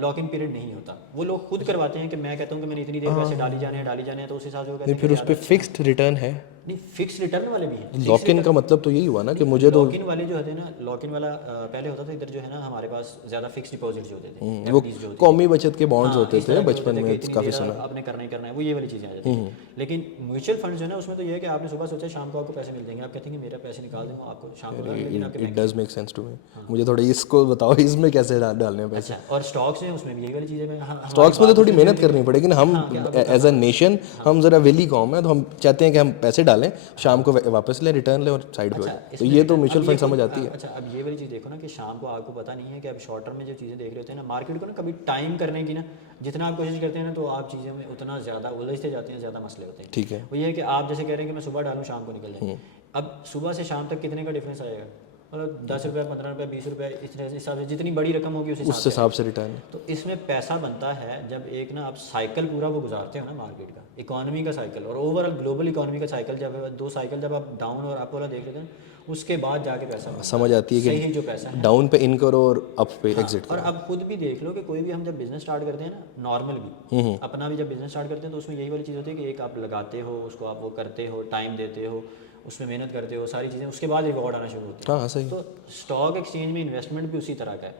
लॉक इन पीरियड नहीं होता, वो लोग खुद करवाते हैं कि मैं कहता हूँ कि मैंने इतनी देर पैसे डाली जाने हैं, तो उस हिसाब से वो कहते नहीं, हैं फिर उस पर फिक्स्ड रिटर्न है? नहीं, फिक्स रिटर्न वाले भी हैं। लॉक इन का मतलब तो यही हुआ ना कि मुझे तो लॉक इन वाले जो होते हैं ना, लॉक इन वाला पहले होता था इधर जो है ना, हमारे पास ज़्यादा फिक्स डिपॉजिट जो होते थे, वो FDs जो होती कौमी बचत के बॉन्ड्स हाँ, होते इस थे तरह के बचपन होते थे में, कि इतनी काफ़ी देर सुना। आपने करना ही करना है, वो ये वाली चीज़ें आ जाती हैं। लेकिन म्यूचुअल फंड जो है ना, उसमें तो ये है कि आपने सुबह सोचा शाम को आपको पैसे मिल जाएंगे, आप कहते हैं कि मेरा पैसे निकाल दूंगा आपको शाम को, लेकिन आपके it does make sense to me. मुझे थोड़ा इसको बताओ, इसमें कैसे डालने हैं पैसे? अच्छा, और स्टॉक्स हैं उसमें भी यही वाली चीज़ें। स्टॉक्स में तो थोड़ी मेहनत करनी पड़ेगी ना, हम एज अ नेशन हम ज़रा वेली कॉम है, तो हम चाहते हैं कि हम पैसे डालें, शाम को वापस लें, रिटर्न लें और साइड पे हो जाए, तो ये तो म्यूचुअल फंड समझ आती है। अच्छा, अब ये वाली चीज़ देखो ना कि शाम को आपको पता नहीं है कि आप शॉर्ट टर्म में जो चीज़ें देख रहे होते हैं ना, मार्केट को ना कभी टाइम करने की ना, जितना आप कोशिश करते हैं ना, तो आप चीज़ों में उतना ज़्यादा उलझते जाते हैं, ज़्यादा मसले होते हैं। ठीक है। वो ये है कि आप जैसे कह रहे हैं कि मैं सुबह डालूँ शाम को निकल जाए, अब सुबह से शाम तक कितने का डिफरेंस आएगा? मतलब 10 रुपये, 15 रुपये, 20 रुपये, इस हिसाब से जितनी बड़ी रकम होगी उस हिसाब से रिटर्न। तो इसमें पैसा बनता है जब एक ना आप साइकिल पूरा वो गुजारते हो ना, मार्केट का, इकोनॉमी का साइकिल और ओवरऑल ग्लोबल इकोनॉमी का साइकिल, जब 2 साइकिल जब आप डाउन और अप वाला देख लेते हैं, उसके बाद जाके पैसा समझ आती है कि सही जो पैसा है। डाउन पे इन करो और अप पे एग्जिट और करो। अब खुद भी देख लो कि कोई भी हम जब बिजनेस स्टार्ट करते हैं ना, नॉर्मल भी अपना भी जब बिजनेस स्टार्ट करते हैं, तो उसमें यही वाली चीज़ होती है कि एक आप लगाते हो उसको, आप वो करते हो, टाइम देते हो, उसमें मेहनत करते हो, सारी चीज़ें, उसके बाद रिवॉर्ड आना शुरू होते हैं। हाँ सही। तो स्टॉक एक्सचेंज में इन्वेस्टमेंट भी उसी तरह का है।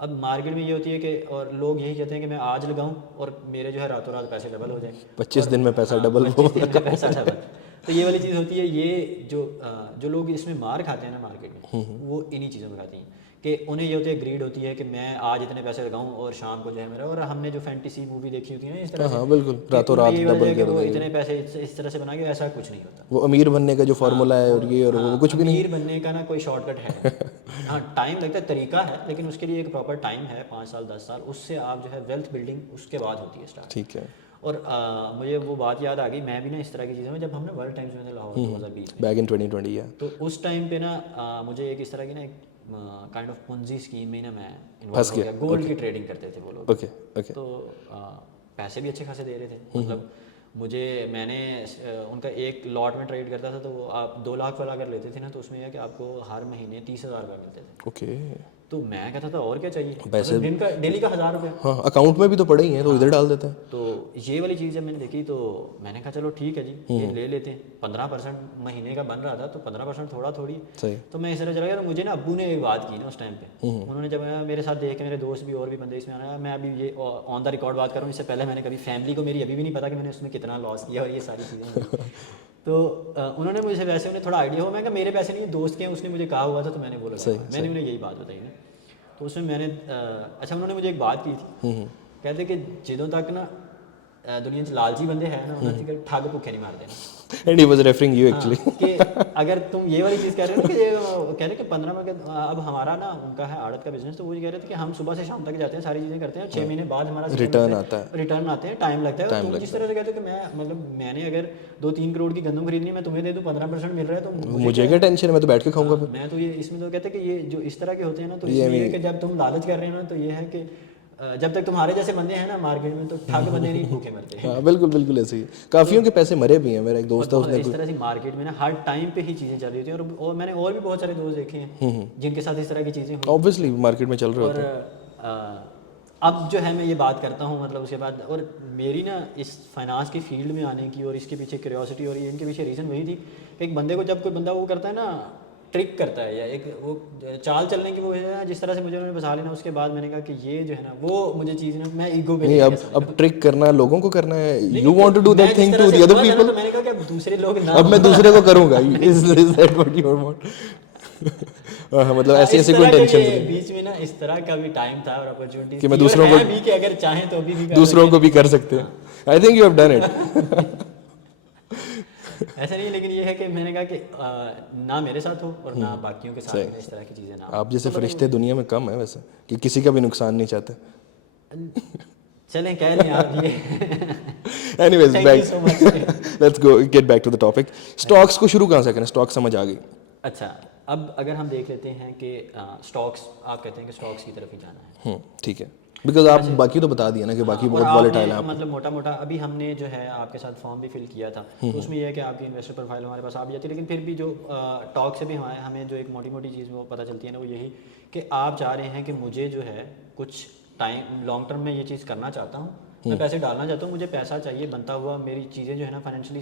अब मार्केट में ये होती है कि और लोग यही कहते हैं कि मैं आज लगाऊं और मेरे जो है रातों रात पैसे डबल हो जाए, 25 दिन में पैसा डबल, 25 दिन में पैसा डबल। तो ये वाली चीज़ होती है। ये जो लोग इसमें मार खाते हैं ना मार्केट में, वो इन्हीं चीज़ों में खाती हैं कि उन्हें ये होती है, ग्रीड होती है कि मैं आज इतने पैसे लगाऊं और शाम को जो है मेरा, और हमने जो फैंटेसी मूवी देखी होती है ना इस तरह से, हाँ बिल्कुल, रातों रात डबल कर वो देंगे, इतने पैसे इस तरह से बना के, ऐसा कुछ नहीं होता। वो अमीर बनने का जो फार्मूला है और ये और वो कुछ भी नहीं। अमीर बनने का ना कोई शॉर्टकट है। हाँ, टाइम लगता है, तरीका है, लेकिन उसके लिए एक प्रॉपर टाइम है, 5 साल 10 साल, उससे आप जो है वेल्थ बिल्डिंग उसके बाद होती है स्टार्ट। ठीक है। और मुझे वो बात याद आ गई, मैं भी ना इस तरह की चीज़ों में, जब हम ना वर्ल्ड टाइम्स में थे लाहौर 2020 में, बैक इन 2020 है। तो उस टाइम पे ना मुझे एक इस तरह की ना एक काइंड ऑफ पूंजी स्कीम में ना मैं फंस इन्वॉल्व हो गया। गया। गोल्ड की ट्रेडिंग करते थे वो लोग। Okay okay. तो पैसे भी अच्छे खासे दे रहे थे, मतलब मैंने उनका एक लॉट में ट्रेड करता था, तो आप 2 लाख वाला अगर लेते थे ना, तो उसमें यह कि आपको हर महीने 30,000 रुपये मिलते थे। ओके। तो मैं कहता था और क्या चाहिए, पैसे- दिन का डेली का 1000 रुपये। हाँ, अकाउंट में भी तो पड़े ही हैं, तो इधर डाल देते हैं। तो ये वाली चीज़ जब मैंने देखी तो मैंने कहा चलो ठीक है जी, ये ले लेते हैं। 15% महीने का बन रहा था, तो 15% थोड़ा थोड़ी। सही। तो मैं इस तरह चला गया। तो मुझे ना अब्बू ने एक बात की ना उस टाइम पे, उन्होंने जब मेरे साथ देख के, मेरे दोस्त भी और भी बंदे इसमें आना, मैं अभी ये ऑन द रिकॉर्ड बात कर रहा हूँ, इससे पहले मैंने कभी फैमिली को मेरी अभी भी नहीं पता कि मैंने उसमें कितना लॉस किया और ये सारी चीज़ें। तो उन्होंने मुझे वैसे, उन्हें थोड़ा आइडिया हुआ, मैं कहा मेरे पैसे नहीं, दोस्त के हैं, उसने मुझे कहा हुआ था तो मैंने बोला, मैंने उन्हें यही बात बताई ना। तो उसमें मैंने अच्छा, उन्होंने मुझे एक बात की थी, कहते कि जिदों तक ना दुनिया 'ਚ लालची बंदे हैं ना, उन्होंने तक ठग भुखे नहीं मारते ना। And he was referring you actually. कि अगर तुम ये वाली चीज़ कह रहे हो ना कि ये कह रहे कि 15 में अब हमारा ना उनका है आड़त का बिजनेस, तो वो ये कह रहे थे कि हम सुबह से शाम तक जाते हैं, सारी चीज़ें करते हैं, 6 महीने बाद हमारा रिटर्न आता है, रिटर्न आते हैं, टाइम लगता है। और तुम जिस तरह से कहते हो कि मैं मतलब मैंने अगर 2-3 करोड़ की गंदम खरीदनी है, मैं तुम्हें दे दूँ, 15% मिल रहा है, तो मुझे क्या टेंशन है, मैं तो बैठ के खाऊंगा फिर। मैं तो ये इसमें तो कहते हैं कि ये जो इस तरह के होते हैं ना, तो इसलिए कि जब तुम लालच कर रहे हो ना, तो ये है कि जब तक तुम्हारे जैसे बंदे हैं ना मार्केट में, तो ठग बंदे नहीं भूखे मरते हैं। हाँ बिल्कुल बिल्कुल ऐसे ही, काफियों के पैसे मरे भी हैं। मेरा एक दोस्त है, और उसने इस तरह से मार्केट में ना हर टाइम पे ही चीज़ें चल रही होती हैं। और मैंने और भी बहुत सारे दोस्त देखे हैं जिनके साथ इस तरह की चीज़ें हुई। ऑब्वियसली मार्केट में चल रहे होते हैं। और अब जो है मैं ये बात करता हूँ, मतलब उसके बाद, और मेरी ना इस फाइनेंस की फील्ड में आने की और इसके पीछे क्यूरियोसिटी और इनके पीछे रीज़न वही थी कि एक बंदे को, जब कोई बंदा वो करता है ना, ट्रिक करता है या एक वो चाल चलने की, वो है ना, जिस तरह से मुझे उन्होंने बसा लेना, उसके बाद मैंने कहा कि ये जो है ना, वो मुझे चीज़ ना, मैं ईगो पे नहीं, अब ट्रिक करना है, लोगों को करना है। You want to do that thing to the other people. तो मैंने कहा कि अब दूसरे लोग ना, अब मैं दूसरे को करूंगा। Is that what you want? मतलब ऐसी ऐसी कोई टेंशन नहीं, बीच में ना इस तरह का भी टाइम था और अपॉर्चुनिटी कि मैं दूसरों को भी, कि अगर चाहें तो अभी भी कर दूसरों को भी कर सकते हैं। I think you have done it. ऐसा नहीं, लेकिन ये है कि मैंने कहा कि ना मेरे साथ हो और ना बाकियों के साथ में इस तरह की चीज़ें ना हो। आप जैसे फरिश्ते दुनिया में कम है वैसे, कि किसी का भी नुकसान नहीं चाहते। चलें, कह लें आप ये। Anyways, Thank you so much. Let's go get back to the topic. Stocks को शुरू कहाँ से करें? स्टॉक समझ आ गई। अच्छा, अब अगर हम देख लेते हैं कि स्टॉक्स, आप कहते हैं कि स्टॉक्स की तरफ ही जाना है। ठीक है, बिकॉज आप बाकी तो बता दिया ना कि बाकी बहुत वॉलेटाइल है। मतलब मोटा मोटा अभी हमने जो है आपके साथ फॉर्म भी फिल किया था, तो उसमें यह है कि आपकी इन्वेस्टर प्रोफाइल हमारे पास आ भी जाती है, लेकिन फिर भी जो टॉक से भी हमें जो एक मोटी मोटी चीज़ वो पता चलती है ना, वो यही कि आप चाह रहे हैं कि मुझे जो है कुछ टाइम लॉन्ग टर्म में ये चीज़ करना चाहता हूँ, मैं पैसे डालना चाहता हूँ, मुझे पैसा चाहिए बनता हुआ, मेरी चीज़ें जो है ना फाइनेंशियली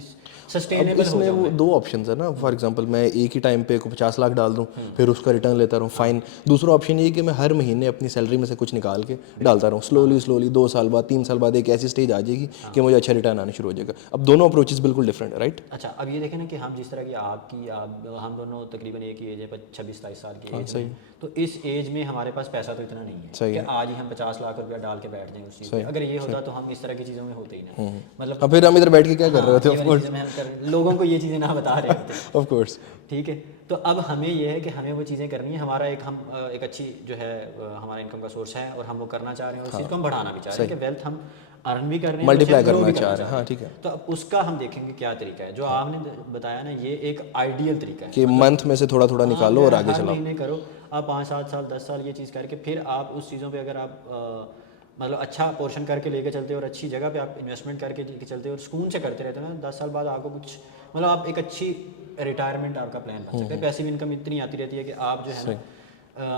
सस्टेनेबल हो इसमें जाए। वो दो ऑप्शंस है ना। फॉर एग्जांपल मैं एक ही टाइम पे 50 लाख डाल दूं, फिर उसका रिटर्न लेता रहूं, फाइन। दूसरा ऑप्शन ये है कि मैं हर महीने अपनी सैलरी में से कुछ निकाल के डालता रहूं, स्लोली स्लोली। 2 साल बाद, 3 साल बाद एक ऐसी स्टेज आ जाएगी कि मुझे अच्छा रिटर्न आना शुरू हो जाएगा। अब दोनों अप्रोचेस बिल्कुल डिफरेंट है, राइट? अच्छा, अब ये देखें ना कि हम जिस तरह की हम दोनों तकरीबन एक ही एज है, 26-27 साल की एज में, तो इस एज में हमारे पास पैसा तो इतना नहीं है कि आज ही हम 50 लाख रुपया डाल के बैठ जाएं उस चीज़ में। अगर ये होता तो हम इस तरह की चीज़ों में होते ही ना, मतलब फिर हम इधर बैठ के क्या कर रहे होते? ये वाली चीज़ें हम लोगों को ये चीज़ें ना बता रहे होते। Of course. ठीक है, तो अब हमें ये है कि हमें वो चीज़ें करनी है। हमारा एक अच्छी जो है हमारा इनकम का सोर्स है और हम वो करना चाह रहे हैं, और उस चीज़ को हम बढ़ाना भी चाह रहे हैं कि वेल्थ हम अर्न भी कर रहे हैं, मल्टीप्लाई grow भी करना चाह रहे हैं। हाँ, ठीक है। तो अब उसका हम देखेंगे क्या तरीका है। जो आपने बताया ना, ये एक आइडियल तरीका है कि मंथ में से थोड़ा थोड़ा निकालो और आगे हर चलाओ। महीने करो आप 5-7 साल 10 साल ये चीज़ करके, फिर आप उस चीज़ों पे अगर आप मतलब अच्छा पोर्शन करके लेके चलते हो और अच्छी जगह पे आप इन्वेस्टमेंट करके लेके चलते हो और सुकून से करते रहते हो ना, 10 साल बाद आपको कुछ मतलब आप एक अच्छी रिटायरमेंट आपका प्लान बन सकता है। पैसिव इनकम इतनी आती रहती है कि आप जो है ना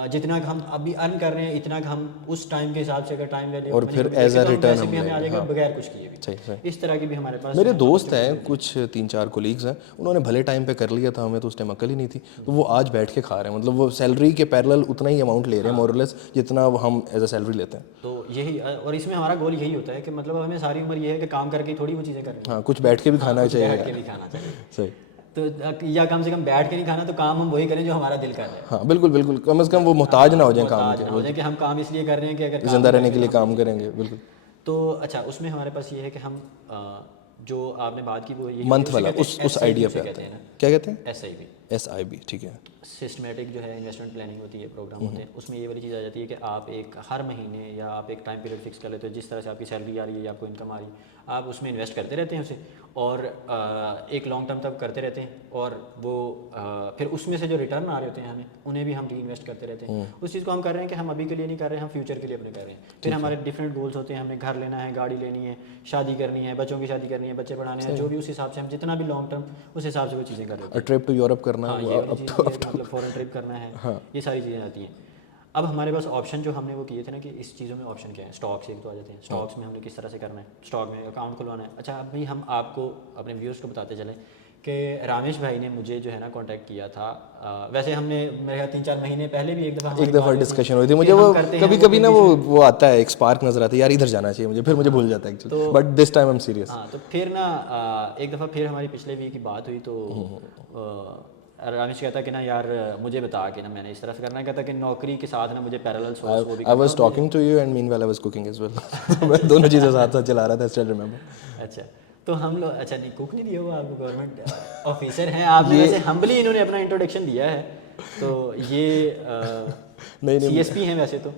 जितना हम अभी अर्न कर रहे हैं, इतना हम उस टाइम के हिसाब से अगर टाइम ले लें और फिर एज अ रिटर्न हम हमें आ जाएगा बगैर कुछ किए भी। सही सही। इस तरह की भी हमारे पास मेरे दोस्त हैं कुछ 3-4 कोलीग्स हैं, उन्होंने भले टाइम पे कर लिया था, हमें तो उस टाइम अकल ही नहीं थी, तो वो आज बैठ के खा रहे हैं। मतलब वो सैलरी के पैरेलल उतना ही अमाउंट ले रहे हैं मोरलेस जितना हम एज अ सैलरी लेते हैं। तो यही, और इसमें हमारा गोल यही होता है कि मतलब हमें सारी उम्र ये है कि काम करके थोड़ी वो चीज़ें करनी है। हाँ, कुछ बैठ के भी खाना चाहिए। बैठ के भी खाना चाहिए। सही। तो या कम से कम बैठ के नहीं खाना, तो काम हम वही करें जो हमारा दिल कर रहा है। हाँ बिल्कुल बिल्कुल, कम से कम वो मोहताज ना हो जाए काम मोहताज ना हो जाए कि हम काम इसलिए कर रहे हैं कि अगर के, जिंदा रहने के लिए काम करेंगे। बिल्कुल। तो अच्छा, उसमें हमारे पास ये है कि हम जो आपने बात की वो ये मंथ वाला उस आइडिया पे आते हैं। क्या कहते हैं? SIP। SIP, ठीक है। सिस्टमेटिक जो है इन्वेस्टमेंट प्लानिंग होती है, प्रोग्राम होते हैं, उसमें ये वाली चीज़ आ जाती है कि आप एक हर महीने या आप एक टाइम पीरियड फिक्स कर लेते हो, जिस तरह से आपकी सैलरी आ रही है या आपको इनकम आ रही है, आप उसमें इन्वेस्ट करते रहते हैं उसे, और एक लॉन्ग टर्म तक करते रहते हैं, और वो फिर उसमें से जो रिटर्न आ रहे होते हैं हमें, उन्हें भी हम री इन्वेस्ट करते रहते हैं। उस चीज़ को हम कर रहे हैं कि हम अभी के लिए नहीं कर रहे हैं, हम फ्यूचर के लिए अपने कर रहे हैं। फिर हमारे डिफरेंट गोल्स होते हैं, हमें घर लेना है, गाड़ी लेनी है, शादी करनी है, बच्चों की शादी करनी है, बच्चे पढ़ाने हैं, जो भी उस हिसाब से हम जितना भी लॉन्ग टर्म उस हिसाब से वो चीज़ें कर रहे हैं। ट्रिप टू यूरोप करना हाँ, है, ये वाली चीज़ भी है कि मतलब फॉरेन ट्रिप करना है, ये सारी चीज़ें आती हैं। अब हमारे पास ऑप्शन जो हमने वो किए थे ना कि इस चीज़ों में ऑप्शन क्या है, स्टॉक्स एक तो आ जाते हैं, स्टॉक्स में हमने किस तरह से करना है, स्टॉक में अकाउंट खुलवाना है। अच्छा अब भाई हम आपको अपने व्यूअर्स को बताते चलें कि रामेश भाई ने मुझे जो है ना कांटेक्ट किया था। वैसे हमने मेरे ख्याल 3-4 महीने पहले भी एक दफ़ा डिस्कशन हुई थी मुझे, वो कभी कभी ना वो आता है, एक स्पार्क नजर आता है यार इधर जाना चाहिए मुझे, फिर मुझे भूल जाता है actually, but this time I am serious. हाँ तो फिर ना एक दफ़ा फिर हमारी पिछले वीक की बात हुई तो रामेश कहता कि ना यार मुझे बता के ना मैंने इस तरह से करना है, कहता कि नौकरी के साथ ना मुझे पैरेलल सोर्स वो भी I was talking to you and meanwhile I was cooking as well, मैं दोनों चीज़ें साथ साथ चला रहा था, स्टिल रिमेंबर। अच्छा तो हम लोग, अच्छा नहीं कुक नहीं दिया हुआ आपको, गवर्नमेंट ऑफिसर हैं आपने, वैसे हम्बली इन्होंने अपना इंट्रोडक्शन दिया है तो ये नहीं सीएसपी हैं वैसे तो,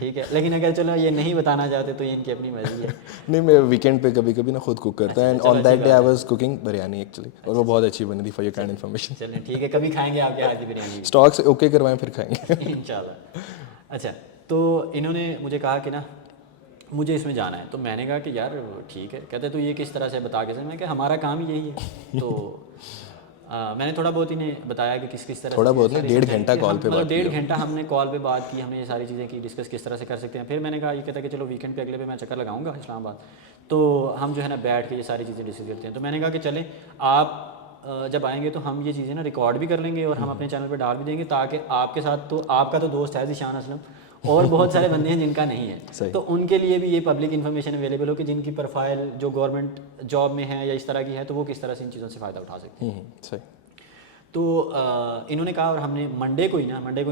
ठीक है, लेकिन अगर चलो ये नहीं बताना चाहते तो ये इनकी अपनी मर्जी है। नहीं, मैं वीकेंड पे कभी कभी ना खुद कुक करता है, and on that day I was cooking biryani actually, और वो बहुत अच्छी बनी थी, फॉर योर काइंड इन्फॉर्मेशन। चलें ठीक है, कभी खाएंगे आपके हाथ की बिरयानी स्टॉक्स ओके करवाएं फिर खाएंगे। इंशाल्लाह। अच्छा तो इन्होंने मुझे कहा कि ना मुझे इसमें जाना है, तो मैंने कहा कि यार ठीक है, कहते तो ये किस तरह से बता के सर, मैं कहा हमारा काम ही यही है। तो मैंने थोड़ा बहुत इन्हें बताया कि किस किस तरह थोड़ा से बहुत नहीं, 1.5 घंटा कॉल पे मतलब बात 1.5 घंटा हमने कॉल पे बात की, हमने ये सारी चीज़ें की, डिस्कस किस तरह से कर सकते हैं। फिर मैंने कहा ये कहता कि चलो वीकेंड पे अगले पे मैं चक्कर लगाऊंगा इस्लामाबाद, तो हम जो है ना बैठ के ये सारी चीज़ें डिस्कस करते हैं। तो मैंने कहा कि चलें आप जब आएंगे तो हम ये चीज़ें ना रिकॉर्ड भी कर लेंगे और हम अपने चैनल पर डाल भी देंगे, ताकि आपके साथ तो आपका तो दोस्त है ज़ीशान असलम और बहुत सारे बंदे हैं जिनका नहीं है, तो उनके लिए भी ये पब्लिक इन्फॉर्मेशन अवेलेबल हो कि जिनकी प्रोफाइल जो गवर्नमेंट जॉब में है या इस तरह की है, तो वो किस तरह से इन चीज़ों से फ़ायदा उठा सकते हैं। सही। तो इन्होंने कहा, और हमने मंडे को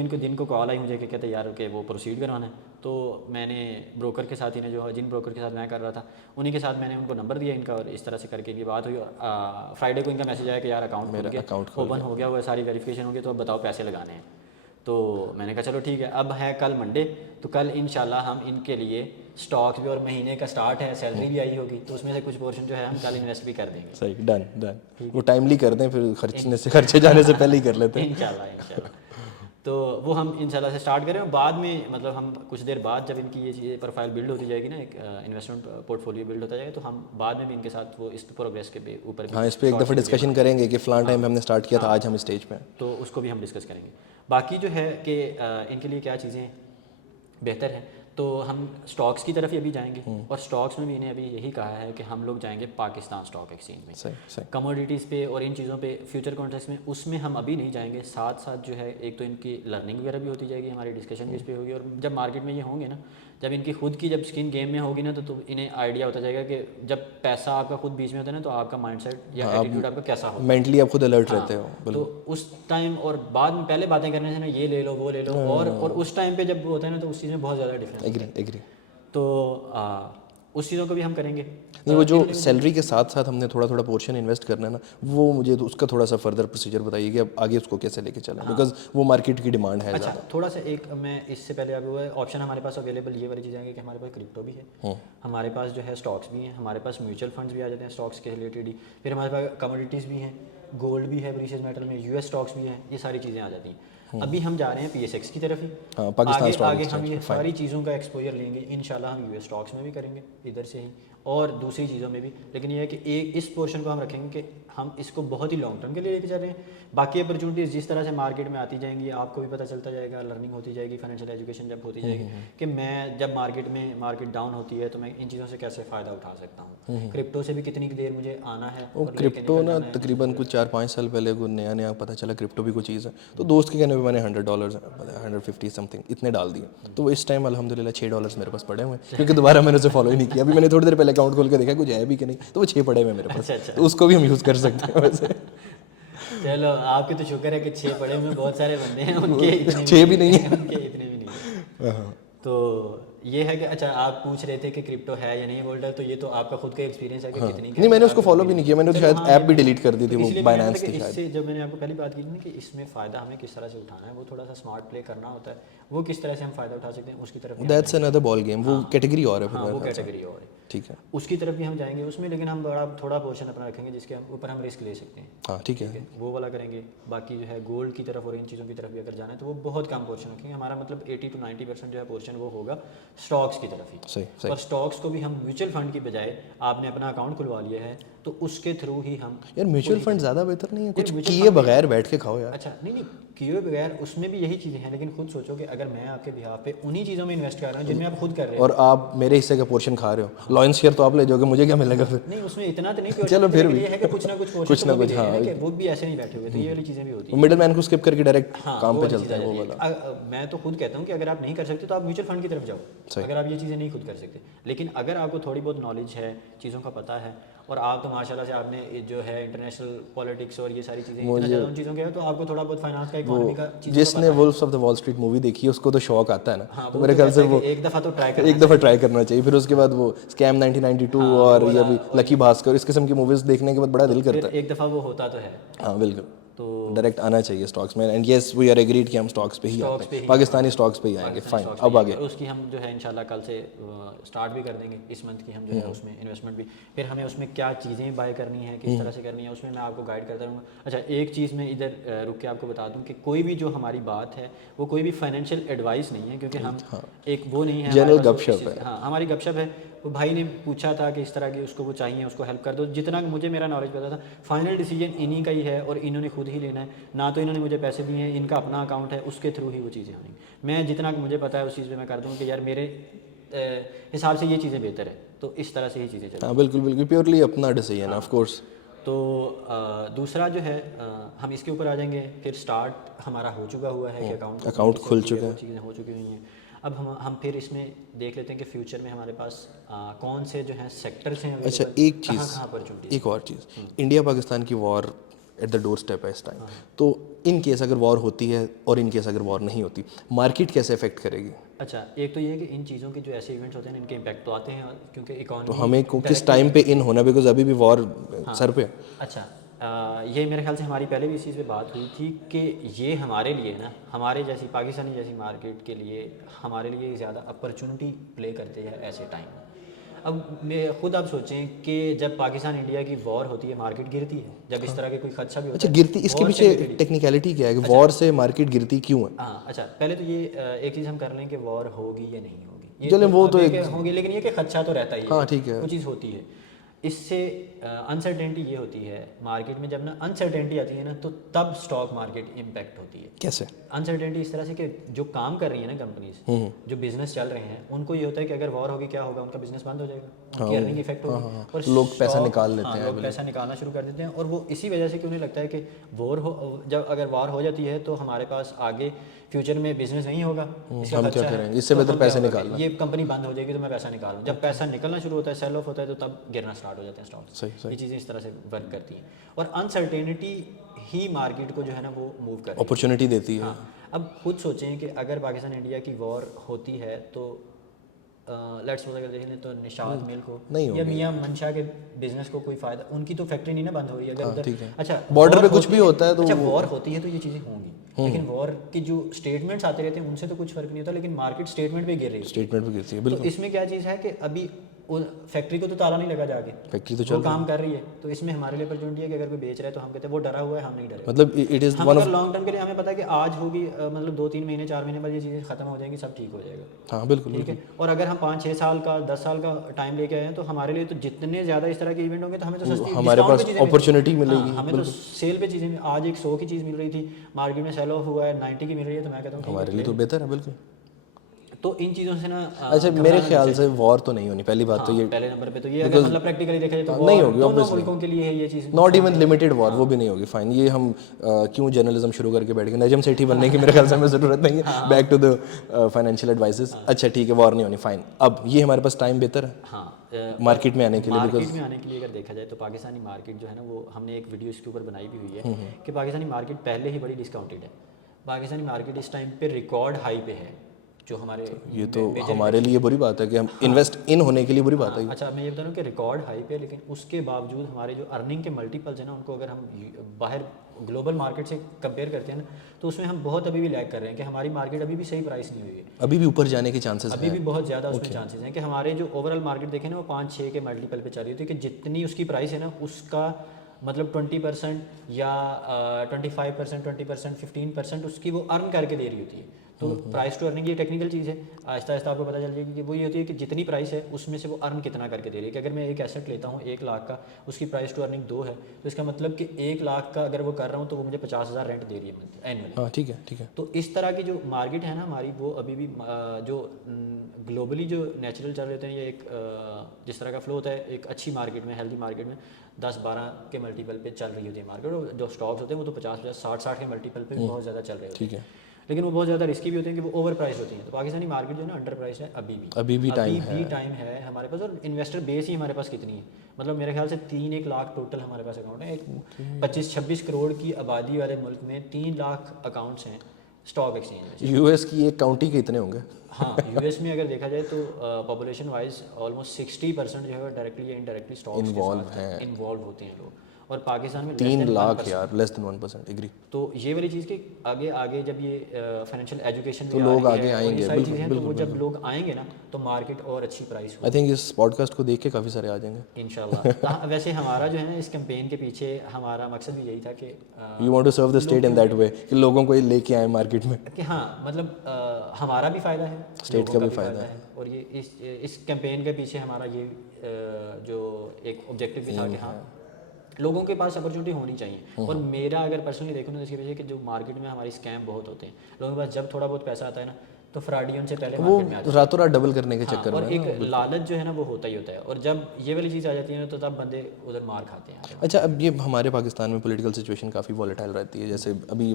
इनको दिन को कॉल आई मुझे कि कहते यार कि वो प्रोसीड करवाना है। तो मैंने ब्रोकर के साथ, इन्हें जो जिन ब्रोकर के साथ मैं कर रहा था उन्हीं के साथ मैंने उनको नंबर दिया इनका, और इस तरह से करके इनकी बात हुई। और फ्राइडे को इनका मैसेज आया कि यार अकाउंट ओपन हो गया हुआ है, सारी वेरिफिकेशन हो गई, तो अब बताओ पैसे लगाने हैं। तो मैंने कहा चलो ठीक है, अब है कल मंडे, तो कल इंशाल्लाह हम इनके लिए स्टॉक्स भी, और महीने का स्टार्ट है, सैलरी भी आई होगी, तो उसमें से कुछ पोर्शन जो है हम कल इन्वेस्ट भी कर देंगे। सही, डन। वो टाइमली कर दें, फिर खर्चे जाने से पहले ही कर लेते हैं। इंशाल्लाह। तो वो हम इंशाल्लाह से स्टार्ट करें, और बाद में मतलब हम कुछ देर बाद जब इनकी ये चीज़ें प्रोफाइल बिल्ड होती जाएगी ना, एक इन्वेस्टमेंट पोर्टफोलियो बिल्ड होता जाएगा, तो हम बाद में भी इनके साथ वो इस प्रोग्रेस के ऊपर हाँ, इस पर एक दफ़ा डिस्कशन करेंगे कि फ़लाँ टाइम हमने स्टार्ट किया था, आज हम स्टेज पे हैं, तो उसको भी हम डिस्कस करेंगे। बाकी जो है कि इनके लिए क्या चीज़ें बेहतर हैं, तो हम स्टॉक्स की तरफ ही अभी जाएंगे, और स्टॉक्स में भी इन्हें अभी यही कहा है कि हम लोग जाएंगे पाकिस्तान स्टॉक एक्सचेंज में। सही। कमोडिटीज़ पे और इन चीज़ों पे, फ्यूचर कॉन्ट्रैक्ट्स में, उसमें हम अभी नहीं जाएंगे। साथ साथ जो है एक तो इनकी लर्निंग वगैरह भी होती जाएगी, हमारी डिस्कशन भी इस पर होगी, और जब मार्केट में ये होंगे ना, जब इनकी खुद की जब स्किन गेम में होगी ना, तो इन्हें आइडिया होता जाएगा कि जब पैसा आपका खुद बीच में होता है ना, तो आपका माइंडसेट या एटीट्यूड आपका कैसा होता है, मेंटली आप खुद अलर्ट रहते हो। तो उस टाइम और बाद में पहले बातें करने से ना, ये ले लो वो ले लो, और उस टाइम पे जब वो होता है ना, तो उस चीज़ में बहुत ज़्यादा डिफरेंस। एग्री। तो उस चीज़ों को भी हम करेंगे। नहीं, वो जो सैलरी के साथ साथ हमने थोड़ा थोड़ा पोर्शन इन्वेस्ट करना है ना, वो मुझे तो उसका थोड़ा सा फर्दर प्रोसीजर बताइए कि अब आगे उसको कैसे लेके चलें, बिकॉज वो मार्केट की डिमांड है। अच्छा थोड़ा सा एक मैं इससे पहले अभी वो ऑप्शन हमारे पास अवेलेबल ये वाली चीज़ें हैं कि हमारे पास क्रिप्टो भी है, हमारे पास जो है स्टॉक्स भी हैं, हमारे पास म्यूचुअल फंड्स भी आ जाते हैं स्टॉक्स के रिलेटेड ही, फिर हमारे पास कमोडिटीज़ भी हैं, गोल्ड भी है, प्रीशियस मेटल में यूएस स्टॉक्स भी हैं, ये सारी चीज़ें आ जाती हैं। अभी हम जा रहे हैं पीएसएक्स की तरफ ही, पाकिस्तान आगे हम ये सारी चीज़ों का एक्सपोजर लेंगे इंशाल्लाह। हम यूएस स्टॉक्स में भी करेंगे इधर से ही, और दूसरी चीज़ों में भी, लेकिन ये है कि एक इस पोर्शन को हम रखेंगे कि हम इसको बहुत ही लॉन्ग टर्म के लिए लेके चल रहे हैं। बाकी अपॉर्चुनिटीज़ जिस तरह से मार्केट में आती जाएंगी, आपको भी पता चलता जाएगा, लर्निंग होती जाएगी, फाइनेंशियल एजुकेशन जब होती जाएगी कि मैं जब मार्केट डाउन होती है तो मैं इन चीज़ों से कैसे फ़ायदा उठा सकता हूँ, क्रिप्टो से भी कितनी देर मुझे आना है। वो क्रिप्टो ना तकरीबन कुछ 4-5 साल पहले को नया पता चला क्रिप्टो भी कोई चीज़ है, तो दोस्त के कहने पे मैंने $100 150 समथिंग इतने डाल दिए, तो इस टाइम अल्हम्दुलिल्लाह $6 मेरे पास पड़े हुए हैं, क्योंकि दोबारा मैंने उसे फॉलो ही नहीं किया। अभी मैंने थोड़ी देर पहले अकाउंट खोल के देखा कुछ है भी कि नहीं, तो वो 6 पड़े हुए मेरे पास, तो उसको भी हम यूज़ कर सकते हैं वैसे। चलो आपके तो शुक्र है कि 6 पड़े हुए बहुत सारे बंदे हैं, उनके इतने 6 भी नहीं है, उनके इतने भी नहीं है। तो ये है कि अच्छा आप पूछ रहे थे कि क्रिप्टो है या नहीं गोल्ड है, तो ये तो आपका खुद का एक्सपीरियंस है कि कितनी नहीं, मैंने उसको फॉलो भी नहीं किया, मैंने तो शायद ऐप भी डिलीट कर दी थी, वो बाइनेंस थी शायद। इससे जब मैंने आपको पहली बात की थी ना कि इसमें फ़ायदा हमें किस तरह से उठाना है, वो थोड़ा सा स्मार्ट प्ले करना होता है, वो किस तरह से हम फ़ायदा उठा सकते हैं उसकी तरफ। दैट्स अनदर बॉल गेम, वो कैटेगरी और है, हाँ वो कैटेगरी और है, ठीक है, उसकी तरफ भी हम जाएंगे उसमें, लेकिन हम थोड़ा पोर्शन अपना रखेंगे जिसके ऊपर हम रिस्क ले सकते हैं। हाँ ठीक है, वो वाला करेंगे। बाकी जो है गोल्ड की तरफ और इन चीज़ों की तरफ भी अगर जाना है तो वो बहुत कम पोर्शन रखेंगे, हमारा मतलब 80 to 90% जो है पोर्शन वो होगा स्टॉक्स की तरफ ही। सही। और स्टॉक्स को भी हम म्यूचुअल फंड की बजाय, आपने अपना अकाउंट खुलवा लिया है तो उसके थ्रू ही हम यार म्यूचुअल फंड ज़्यादा बेहतर नहीं है? कुछ mutual किए बगैर बैठ के खाओ यार। अच्छा नहीं किए बगैर उसमें भी यही चीज़ें हैं, लेकिन खुद सोचो कि अगर मैं आपके बिहाफ पे उन्हीं चीज़ों में इन्वेस्ट कर रहा हूँ जिनमें आप खुद कर रहे हो। और आप मेरे हिस्से का पोर्शन खा रहे हो, लॉयंस शेयर तो आप ले जाओगे, मुझे क्या मिलेगा फिर? नहीं उसमें इतना तो नहीं चलो फिर भी ये है कि कुछ ना कुछ portion कुछ तो ना वो भी कुछ, दे रहे हैं हाँ। ना, कि वो भी ऐसे नहीं बैठे हुए, तो ये वाली चीज़ें भी होती हैं। मिडिल मैन को स्किप करके डायरेक्ट हाँ, काम वो पे वाली चलता है चीज़ आ वो जाती वाला। मैं तो खुद कहता हूँ कि अगर आप नहीं कर सकते तो आप म्यूचुअल फंड की तरफ जाओ, सही। अगर आप ये चीज़ें नहीं खुद कर सकते। लेकिन अगर आपको थोड़ी बहुत नॉलेज है, चीज़ों का पता है, और आप तो माशाल्लाह से आपने जो है इंटरनेशनल पॉलिटिक्स और ये सारी चीज़ें इतना ज़्यादा उन चीज़ों के है, तो आपको थोड़ा बहुत फाइनेंस का, इकोनॉमी का चीज़ों का जिसने पता है। Wolves of the wall street movie देखी है उसको तो शौक आता है ना, हाँ, तो वो मेरे तो ख्याल से कहता है वो कि एक दफ़ा तो ट्राई करना एक दफ़ा ट्राई करना चाहिए। फिर उसके बाद वो स्कैम 1992 हाँ, और वो ये वाला, अभी लकी भास्कर, इस किस्म की मूवीज देखने के बाद बड़ा दिल करता फिर एक दफ़ा वो होता तो है। है। हाँ बिल्कुल, तो डायरेक्ट आना चाहिए स्टॉक्स में। And yes we are agreed कि हम स्टॉक्स पे ही आते स्टॉक्स पे हैं, ही पाकिस्तानी स्टॉक्स पे ही आएंगे। पाकिस्तानी फाइन, स्टॉक्स अब पे ही आगे है। और उसकी हम जो है इंशाल्लाह कल से स्टार्ट भी कर देंगे इस मंथ की, हम जो है उसमें इन्वेस्टमेंट भी, फिर हमें उसमें क्या चीज़ें बाय करनी है, किस तरह से करनी है, उसमें मैं आपको गाइड करता रहूँगा। अच्छा एक चीज़ मैं इधर रुक के आपको बता दूँ कि कोई भी जो हमारी बात है वो कोई भी फाइनेंशियल एडवाइस नहीं है, क्योंकि हम एक वो नहीं है जनरल हमारे पास वो गपशप है। हाँ हमारी गपशप है। वो भाई ने पूछा था कि इस तरह की उसको वो चाहिए, उसको हेल्प कर दो। जितना मुझे मेरा नॉलेज पता था, फाइनल डिसीजन इन्हीं का ही है और इन्होंने खुद ही लेना है, ना तो इन्होंने मुझे पैसे दिए हैं, इनका अपना अकाउंट है, उसके थ्रू ही वो चीज़ें होंगी। मैं जितना मुझे पता है उस चीज़ पे मैं कर दूँ कि यार मेरे हिसाब से ये चीज़ें बेहतर है, तो इस तरह से ही चीज़ें चलती हैं। हाँ बिल्कुल बिल्कुल, प्योरली अपना डिसीजन ऑफ कोर्स। तो दूसरा जो है हम इसके ऊपर आ जाएंगे। फिर स्टार्ट हमारा हो चुका हुआ है कि अकाउंट खुल चुका है, वो चीज़ें हो चुकी हुई हैं। अब हम फिर इसमें देख लेते हैं कि फ्यूचर में हमारे पास कौन से जो हैं सेक्टर्स हैं अच्छा available, एक चीज़, कहाँ अपॉर्चुनिटीज। एक और चीज़, इंडिया पाकिस्तान की war at the door step है इस टाइम, तो इन केस अगर वॉर होती है और इन केस अगर वॉर नहीं होती, मार्केट कैसे अफेक्ट करेगी? अच्छा एक तो ये है कि इन चीज़ों के जो ऐसे इवेंट्स होते हैं इनके इम्पैक्ट तो आते हैं, क्योंकि तो इकॉनमी हमें किस टाइम पे इन होना, बिकॉज अभी भी वॉर सर पे है। अच्छा ये मेरे ख्याल से हमारी पहले भी इस चीज़ पे बात हुई थी कि ये हमारे लिए ना, हमारे जैसी पाकिस्तानी जैसी मार्केट के लिए, हमारे लिए ज़्यादा अपॉर्चुनिटी प्ले करते हैं ऐसे टाइम। अब मैं खुद आप सोचें कि जब पाकिस्तान इंडिया की वॉर होती है मार्केट गिरती है, जब इस तरह के कोई खदशा भी होता अच्छा है गिरती, इसके war से पीछे related। टेक्निकलिटी क्या है कि वॉर से मार्केट गिरती क्यों है? हाँ अच्छा पहले तो ये एक चीज़ हम कर लें कि वॉर होगी या नहीं होगी, ये चलें वो तो अब एक, होगी, लेकिन ये कि खदशा तो रहता ही है। हाँ ठीक है। वो चीज़ होती है। इससे अनसर्टेनिटी ये होती है मार्केट में, जब ना अनसर्टेनिटी आती है ना, तो तब स्टॉक मार्केट इम्पैक्ट होती है। कैसे? अनसर्टेनिटी इस तरह से कि जो काम कर रही है ना कंपनीज, जो बिजनेस चल रहे हैं, उनको ये होता है कि अगर वॉर होगी क्या होगा, उनका बिजनेस बंद हो जाएगा, उनकी अर्निंग इफेक्ट होगी, और लोग पैसा stock- निकाल लेते हाँ, हैं, लोग पैसा निकालना शुरू कर देते हैं। और वो इसी वजह से कि उन्हें लगता है कि वॉर हो, जब अगर वॉर हो जाती है तो हमारे पास आगे फ्यूचर में बिजनेस नहीं होगा, इसका हम खर्चा क्या है, करेंगे, इससे तो बेहतर हम क्या पैसे होगा, निकालना। ये कंपनी बंद हो जाएगी तो मैं पैसा निकालूँ। जब पैसा निकलना शुरू होता है, सेल ऑफ होता है, तो तब गिरना स्टार्ट हो जाते हैं स्टॉक। सही सही, ये चीज़ें इस तरह से वर्क करती हैं, और अनसर्टेनिटी ही मार्केट को जो है ना वो मूव कर रही है। अपॉर्चुनिटी देती है। हाँ अब खुद सोचें कि अगर पाकिस्तान इंडिया की वॉर होती है तो लेट्स सपोज अगर देखें तो निशात मिल को नहीं या मियां मंशा के बिजनेस को कोई फायदा, उनकी तो फैक्ट्री नहीं ना बंद हो रही है अगर उधर। ठीक है। अच्छा Border war पे कुछ होती भी है- होता है तो अच्छा वो- वॉर होती है तो ये चीज़ें होंगी, लेकिन वॉर की जो स्टेटमेंट्स आते रहते हैं उनसे तो कुछ फर्क नहीं होता, लेकिन मार्केट स्टेटमेंट पे गिर रही है। स्टेटमेंट भी गिरती है तो बिल्कुल। इसमें क्या चीज़ है कि अभी फैक्ट्री को तो ताला नहीं लगा जाके, फैक्ट्री तो वो चल काम कर रही है, तो इसमें हमारे लिए अपॉर्चुनिटी है कि अगर कोई बेच रहा है तो हम कहते हैं वो डरा हुआ है, हम नहीं डरे। मतलब इट इज़ हम वन अगर ऑफ, लॉन्ग टर्म के लिए हमें पता है कि आज होगी, मतलब 2-3 महीने 4 महीने बाद ये चीज़ें खत्म हो जाएंगी, सब ठीक हो जाएगा। हाँ बिल्कुल ठीक बिल्कुल। है। और अगर हम 5-6 साल का 10 साल का टाइम लेके आए हैं तो हमारे लिए तो जितने ज़्यादा इस तरह के इवेंट होंगे तो हमें तो सस्ती हमारे discount पास पे चीज़ें मिल opportunity रही हैं। मिलेगी, हाँ, हमें तो सेल पे चीज़ें, आज एक 100 की चीज़ मिल रही थी, मार्केट में सेल ऑफ हुआ है 90 की मिल रही है, तो मैं कहता हूँ ठीक है, हमारे लिए तो बेहतर है बिल्कुल। तो इन चीज़ों से ना अच्छा मेरे ख्याल से वॉर तो नहीं होनी, पहली बात तो ये, पहले नंबर पे तो ये अगर मतलब प्रैक्टिकली देखा जाए तो नहीं war होगी दोनों obviously। मुल्कों के लिए है ये चीज़। नॉट इवन लिमिटेड वॉर, वो भी नहीं होगी। फाइन, ये हम क्यों जर्नलिज्म शुरू करके बैठ गए, नजम सेठी बनने की मेरे ख्याल से हमें ज़रूरत नहीं है। Back to the financial advices. अच्छा ठीक है, वॉर नहीं होनी, फाइन। अब ये हमारे पास टाइम बेहतर है हाँ मार्केट में आने के लिए, मार्केट में आने के लिए अगर देखा जाए तो पाकिस्तानी मार्केट जो है ना, वो हमने एक वीडियो इसके ऊपर बनाई भी हुई है कि पाकिस्तानी मार्केट पहले ही बड़ी डिस्काउंटेड है। पाकिस्तानी मार्केट इस टाइम पे रिकॉर्ड हाई पे है, जो हमारे ये तो हमारे लिए बुरी बात है कि हम इन्वेस्ट इन होने के लिए बुरी बात है। अच्छा मैं ये बता रहा हूँ कि रिकॉर्ड हाई पे, लेकिन उसके बावजूद हमारे जो अर्निंग के मल्टीपल्स हैं ना, उनको अगर हम बाहर ग्लोबल मार्केट से कंपेयर करते हैं ना, तो उसमें हम बहुत अभी भी लैग कर रहे हैं कि हमारी मार्केट अभी भी सही प्राइस नहीं हुई है, अभी भी ऊपर जाने के चांसेस अभी भी बहुत ज़्यादा उसमें चांसेस हैं कि हमारे जो ओवरऑल मार्केट देखें ना वो 5-6 के मल्टीपल पे चल रही होती है, कि जितनी उसकी प्राइस है ना उसका मतलब 20% या 25%, 20%, 15% उसकी वो अर्न करके दे रही होती है। तो प्राइस टू अर्निंग ये टेक्निकल चीज़ है, आहिस्ता आहिस्ता आपको पता चल जाएगी कि वो ये होती है कि जितनी प्राइस है उसमें से वो अर्न कितना करके दे रही है। कि अगर मैं एक एसेट लेता हूँ 1 लाख का, उसकी प्राइस टू अर्निंग 2 है, तो इसका मतलब कि 1 लाख का अगर वो कर रहा हूँ तो वो मुझे 50,000 रेंट दे रही है एनुअली। हाँ ठीक है, ठीक है। तो इस तरह की जो मार्केट है ना हमारी, वो अभी भी जो ग्लोबली जो नेचुरल चल रहे होते हैं, ये एक जिस तरह का फ्लो होता है एक अच्छी मार्केट में, हेल्दी मार्केट में 10-12 के मल्टीपल पे चल रही होती है मार्केट, और जो स्टॉक्स होते हैं वो तो 50-50 60-60 के मल्टीपल पे भी बहुत ज़्यादा चल रहे होते हैं। ठीक है। लेकिन वो बहुत ज़्यादा रिस्की भी होते हैं कि वो ओवर प्राइस होती हैं। तो पाकिस्तानी मार्केट जो है ना अंडर प्राइस है अभी भी टाइम है हमारे पास, और इन्वेस्टर बेस ही हमारे पास कितनी है, मतलब मेरे ख्याल से 3-1 लाख टोटल हमारे पास अकाउंट है। एक 25-26 करोड़ की आबादी वाले मुल्क में 3 लाख अकाउंट्स हैं स्टॉक एक्सचेंज में। यूएस की एक काउंटी के इतने होंगे। हाँ, यूएस में अगर देखा जाए तो पॉपुलेशन वाइज ऑलमोस्ट 60% जो है डायरेक्टली या इनडायरेक्टली स्टॉक्स इन्वॉल्व होते हैं लोग, और पाकिस्तान में 3 लाख यार, लेस देन 1%। एग्री। तो ये वाली चीज़ के आगे आगे जब ये फाइनेंशियल एजुकेशन तो लोग आगे आएंगे, बिल्कुल, तो वो जब लोग आएंगे ना तो मार्केट और अच्छी प्राइस आई थिंक इस पॉडकास्ट को देख के काफ़ी सारे आ जाएंगे इंशाल्लाह। वैसे हमारा जो है ना इस कैंपेन के पीछे हमारा मकसद भी यही था कि you want to serve the state in that way, कि लोगों को ये लेके आए मार्केट में। कि हाँ मतलब हमारा भी फ़ायदा है, स्टेट का भी फ़ायदा है। और ये इस कैंपेन के पीछे हमारा ये जो एक ऑब्जेक्टिव भी था कि हाँ लोगों के पास अपॉर्चुनिटी होनी चाहिए। और मेरा अगर पर्सनली देखूँ तो इसकी वजह कि जो मार्केट में हमारी स्कैम बहुत होते हैं, लोगों के पास जब थोड़ा बहुत पैसा आता है ना तो फ्रॉडी उनसे पहले मार्केट में आ जाते हैं, रातों रात डबल करने के चक्कर और में। एक लालच जो है ना वो होता ही होता है, और जब ये वाली चीज़ आ जाती है ना तो तब बंदे उधर मार खाते हैं। अच्छा, अब ये हमारे पाकिस्तान में पॉलिटिकल सिचुएशन काफ़ी वॉलेटाइल रहती है, जैसे अभी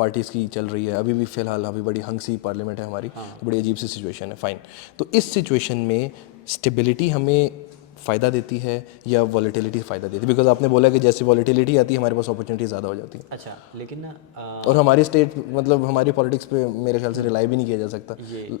पार्टीज़ की चल रही है, अभी भी फ़िलहाल अभी बड़ी हंगसी पार्लियामेंट है हमारी, तो बड़ी अजीब सी सिचुएशन है। फ़ाइन, तो इस सिचुएशन में स्टेबिलिटी हमें फ़ायदा देती है या वॉलेटिलिटी फ़ायदा देती है? बिकॉज आपने बोला कि जैसे वॉलेटिलिटी आती है हमारे पास अपॉर्चुनिटी ज़्यादा हो जाती है। अच्छा, लेकिन ना और हमारी स्टेट मतलब हमारी पॉलिटिक्स पे मेरे ख्याल से रिलाई भी नहीं किया जा सकता,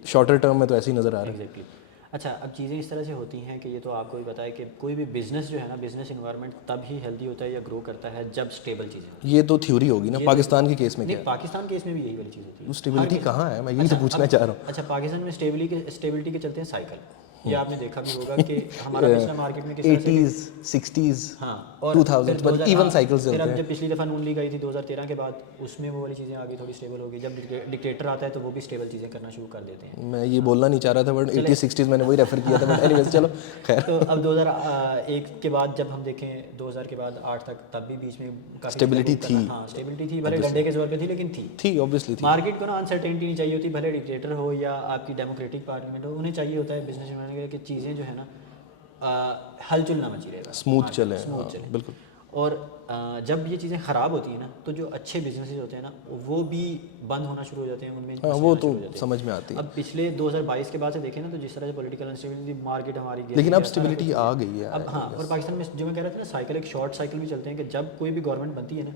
शॉर्टर टर्म में तो ऐसे ही नज़र आ रहा है। एग्जैक्टली। अच्छा, अब चीज़ें इस तरह से होती हैं कि ये तो आपको भी पता है कि कोई भी बिजनेस जो है ना, बिजनेस इन्वायरमेंट तब ही हेल्दी होता है या ग्रो करता है जब स्टेबल चीज़ें। ये तो थ्योरी होगी ना, पाकिस्तान के केस में क्या नहीं, पाकिस्तान केस में भी यही वाली चीज़ होती है। स्टेबिलिटी कहाँ है, मैं यही तो पूछना चाह रहा हूँ। अच्छा, पाकिस्तान में स्टेबिलिटी के चलते हैं साइकिल। ये आपने देखा भी होगा कि हमारा पिछला मार्केट में किस तरह से 80s 60s हाँ, और 2000s but even cycles फिर चलते अब हैं। जब पिछली दफ़ा नून लीग आई थी 2013 के बाद, उसमें वो वाली चीज़ें आगे थोड़ी स्टेबल हो गई। जब डिक्टेटर आता है तो वो भी स्टेबल चीज़ें करना शुरू कर देते हैं। मैं ये बोलना नहीं चाह रहा था बट 80s 60s मैंने वही रेफर किया था, बट एनीवेज चलो खैर। तो अब 2001 के बाद जब हम देखें 2000 के बाद 8 तक, तब भी बीच में काफ़ी स्टेबिलिटी थी। हाँ, स्टेबिलिटी थी, भले डंडे के जोर पे थी लेकिन थी। ऑब्वियसली थी। मार्केट को ना अनसर्टेनिटी नहीं चाहिए होती, भले डिक्टेटर हो या आपकी डेमोक्रेटिक पार्लियामेंट हो, उन्हें चाहिए होता है बिजनेस में कि चीज़ें जो है ना हलचल ना मची रहेगा, स्मूथ चले, स्मूथ चले। बिल्कुल। और जब ये चीज़ें ख़राब होती हैं ना तो जो अच्छे बिजनेसेस होते हैं ना वो भी बंद होना शुरू हो जाते हैं, उनमें हाँ, वो तो समझ में आती है। अब पिछले 2022 के बाद से देखें ना तो जिस तरह से पॉलिटिकल इंस्टेबिलिटी मार्केट हमारी गिर लेकिन गई अब है, स्टेबिलिटी आ गई है। अब हाँ। और पाकिस्तान में जो मैं कह रहा था ना साइकिल, एक शॉर्ट साइकिल भी चलते हैं कि जब कोई भी गवर्नमेंट बनती है ना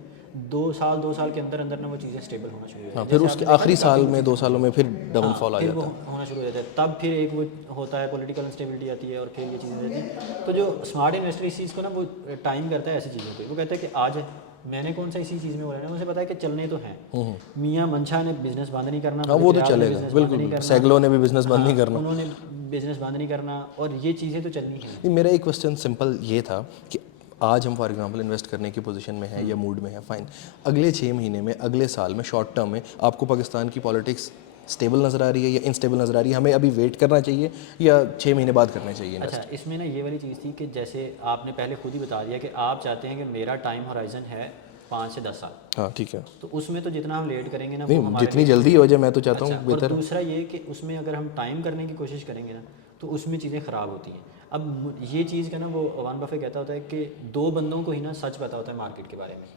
2 साल के अंदर अंदर ना वो चीज़ें स्टेबल होना शुरू हो जाती है। फिर उसके आखिरी साल में 2 सालों में फिर डाउनफॉल आ फिर जाता वो है। होना शुरू हो जाता है, तब फिर एक वो होता है पॉलिटिकल इंस्टेबिलिटी आती है और फिर ये चीज़ें रहती हैं। तो जो स्मार्ट इन्वेस्टर इस चीज़ को ना वो टाइम करता है ऐसी चीज़ों पे, वो कहता है कि आज मैंने कौन सा इसी चीज़ में बोला है, मुझे पता है कि चलने तो हैं। मियाँ मंशा ने बिजनेस बंद नहीं करना, हाँ, वो तो चलेगा बिल्कुल। सैगलो ने भी बिजनेस बंद नहीं करना, उन्होंने बिजनेस बंद नहीं करना, और ये चीज़ें तो चलनी हैं। नहीं, मेरा एक क्वेश्चन सिंपल ये था कि आज हम फॉर एग्जांपल इन्वेस्ट करने की पोजीशन में हैं या मूड में है, फाइन, अगले 6 महीने में, अगले साल में, शॉर्ट टर्म में आपको पाकिस्तान की पॉलिटिक्स स्टेबल नज़र आ रही है या इनस्टेबल नज़र आ रही है? हमें अभी वेट करना चाहिए या 6 महीने बाद करना चाहिए इन्वेस्ट? अच्छा, इसमें ना ये वाली चीज़ थी कि जैसे आपने पहले खुद ही बता दिया कि आप चाहते हैं कि मेरा टाइम होराइजन है 5 से 10 साल। हाँ ठीक है। तो उसमें तो जितना हम लेट करेंगे ना वो नहीं, हमारे जितनी जल्दी हो जाए मैं तो चाहता हूँ और बेहतर। दूसरा ये कि उसमें अगर हम टाइम करने की कोशिश करेंगे ना तो उसमें चीज़ें ख़राब होती हैं। अब ये चीज़ का ना वो वॉरेन बफेट कहता होता है कि 2 बंदों को ही ना सच पता होता है मार्केट के बारे में,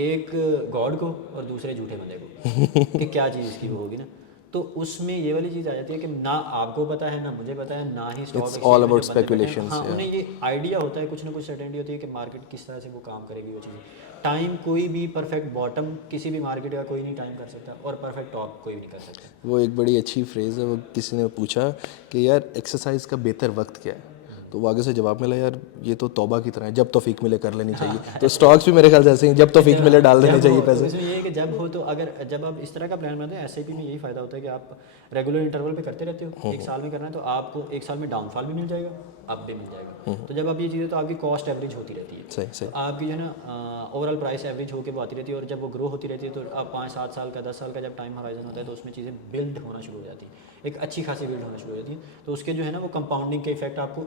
एक गॉड को और दूसरे झूठे बंदे को कि क्या चीज़ इसकी वो होगी ना। तो उसमें ये वाली चीज़ आ जाती है कि ना आपको पता है, ना मुझे पता है, ना ही stock It's all about speculations, हाँ, उन्हें ये आइडिया होता है, कुछ ना कुछ सर्टेनिटी होती है कि मार्केट किस तरह से वो काम करेगी वो चीज़ें। टाइम कोई भी परफेक्ट बॉटम किसी भी मार्केट का कोई नहीं टाइम कर सकता, और परफेक्ट टॉप कोई भी नहीं कर सकता। वो एक बड़ी अच्छी फ्रेज़ है, वो किसी ने पूछा कि यार एक्सरसाइज का बेहतर वक्त क्या है, तो वो आगे से जवाब मिला यार ये तो तौबा की तरह है, जब तौफीक मिले कर लेनी चाहिए। तो स्टॉक्स भी मेरे ख्याल से ऐसे ही, जब तौफीक मिले डाल देने चाहिए पैसे। इसमें ये है कि जब हो तो अगर जब आप इस तरह का प्लान बनाते हैं, एसआईपी में यही फ़ायदा होता है कि आप रेगुलर इंटरवल पे करते रहते हो। एक साल में करना है तो आपको एक साल में डाउनफॉल भी मिल जाएगा, अप भी मिल जाएगा। तो जब आप ये चीज़ें, तो आपकी कॉस्ट एवरेज होती रहती है, सही सही। तो आपकी जो है ना ओवरऑल प्राइस एवरेज होकर वो आती रहती है। और जब वो ग्रो होती रहती है तो आप 5-7 साल का, 10 साल का जब टाइम हॉराइजन होता है तो उसमें चीज़ें बिल्ड होना शुरू हो जाती है, एक अच्छी खासी बिल्ड होना शुरू हो जाती है। तो उसके जो है ना वो कंपाउंडिंग के इफेक्ट आपको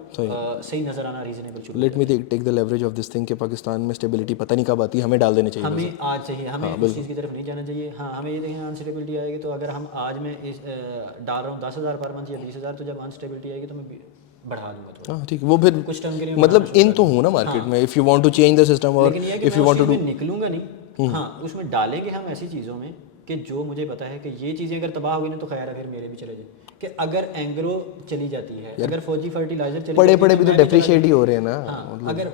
सही नज़र आना रीजनेबल शुरू। Let me take the leverage of this thing कि पाकिस्तान में स्टेबिलिटी पता नहीं कब आती है, हमें डाल देने चाहिए। हमें आज चाहिए, हमें उस चीज़ की तरफ नहीं जाना चाहिए। हाँ, हमें ये देखना अनस्टेबिलिटी आएगी तो अगर हम आज में इस डाल रहा हूँ 10,000 पर मंथ या 20,000, तो जब अनस्टेबिलिटी आएगी तो मैं बढ़ा दूंगा थोड़ा। हाँ ठीक है, वो फिर कुछ टाइम के लिए मतलब इन तो हूँ ना मार्केट में, if you want to change the system और लेकिन ये है कि इफ़ मैं यू वांट टू उस डू। चीज़ में निकलूंगा नहीं। हाँ, उसमें डालेंगे हम ऐसी चीज़ों में कि जो मुझे पता है कि ये चीज़ें अगर तबाह होगी ना तो खैर है, फिर मेरे भी चले जाए। कि अगर एंग्रो चली जाती है, अगर फौजी फर्टिलाइजर चली पड़े जाती है, पड़े भी तो मैं चला डेप्रिशिएट ही हो रहे हैं ना। हाँ, अगर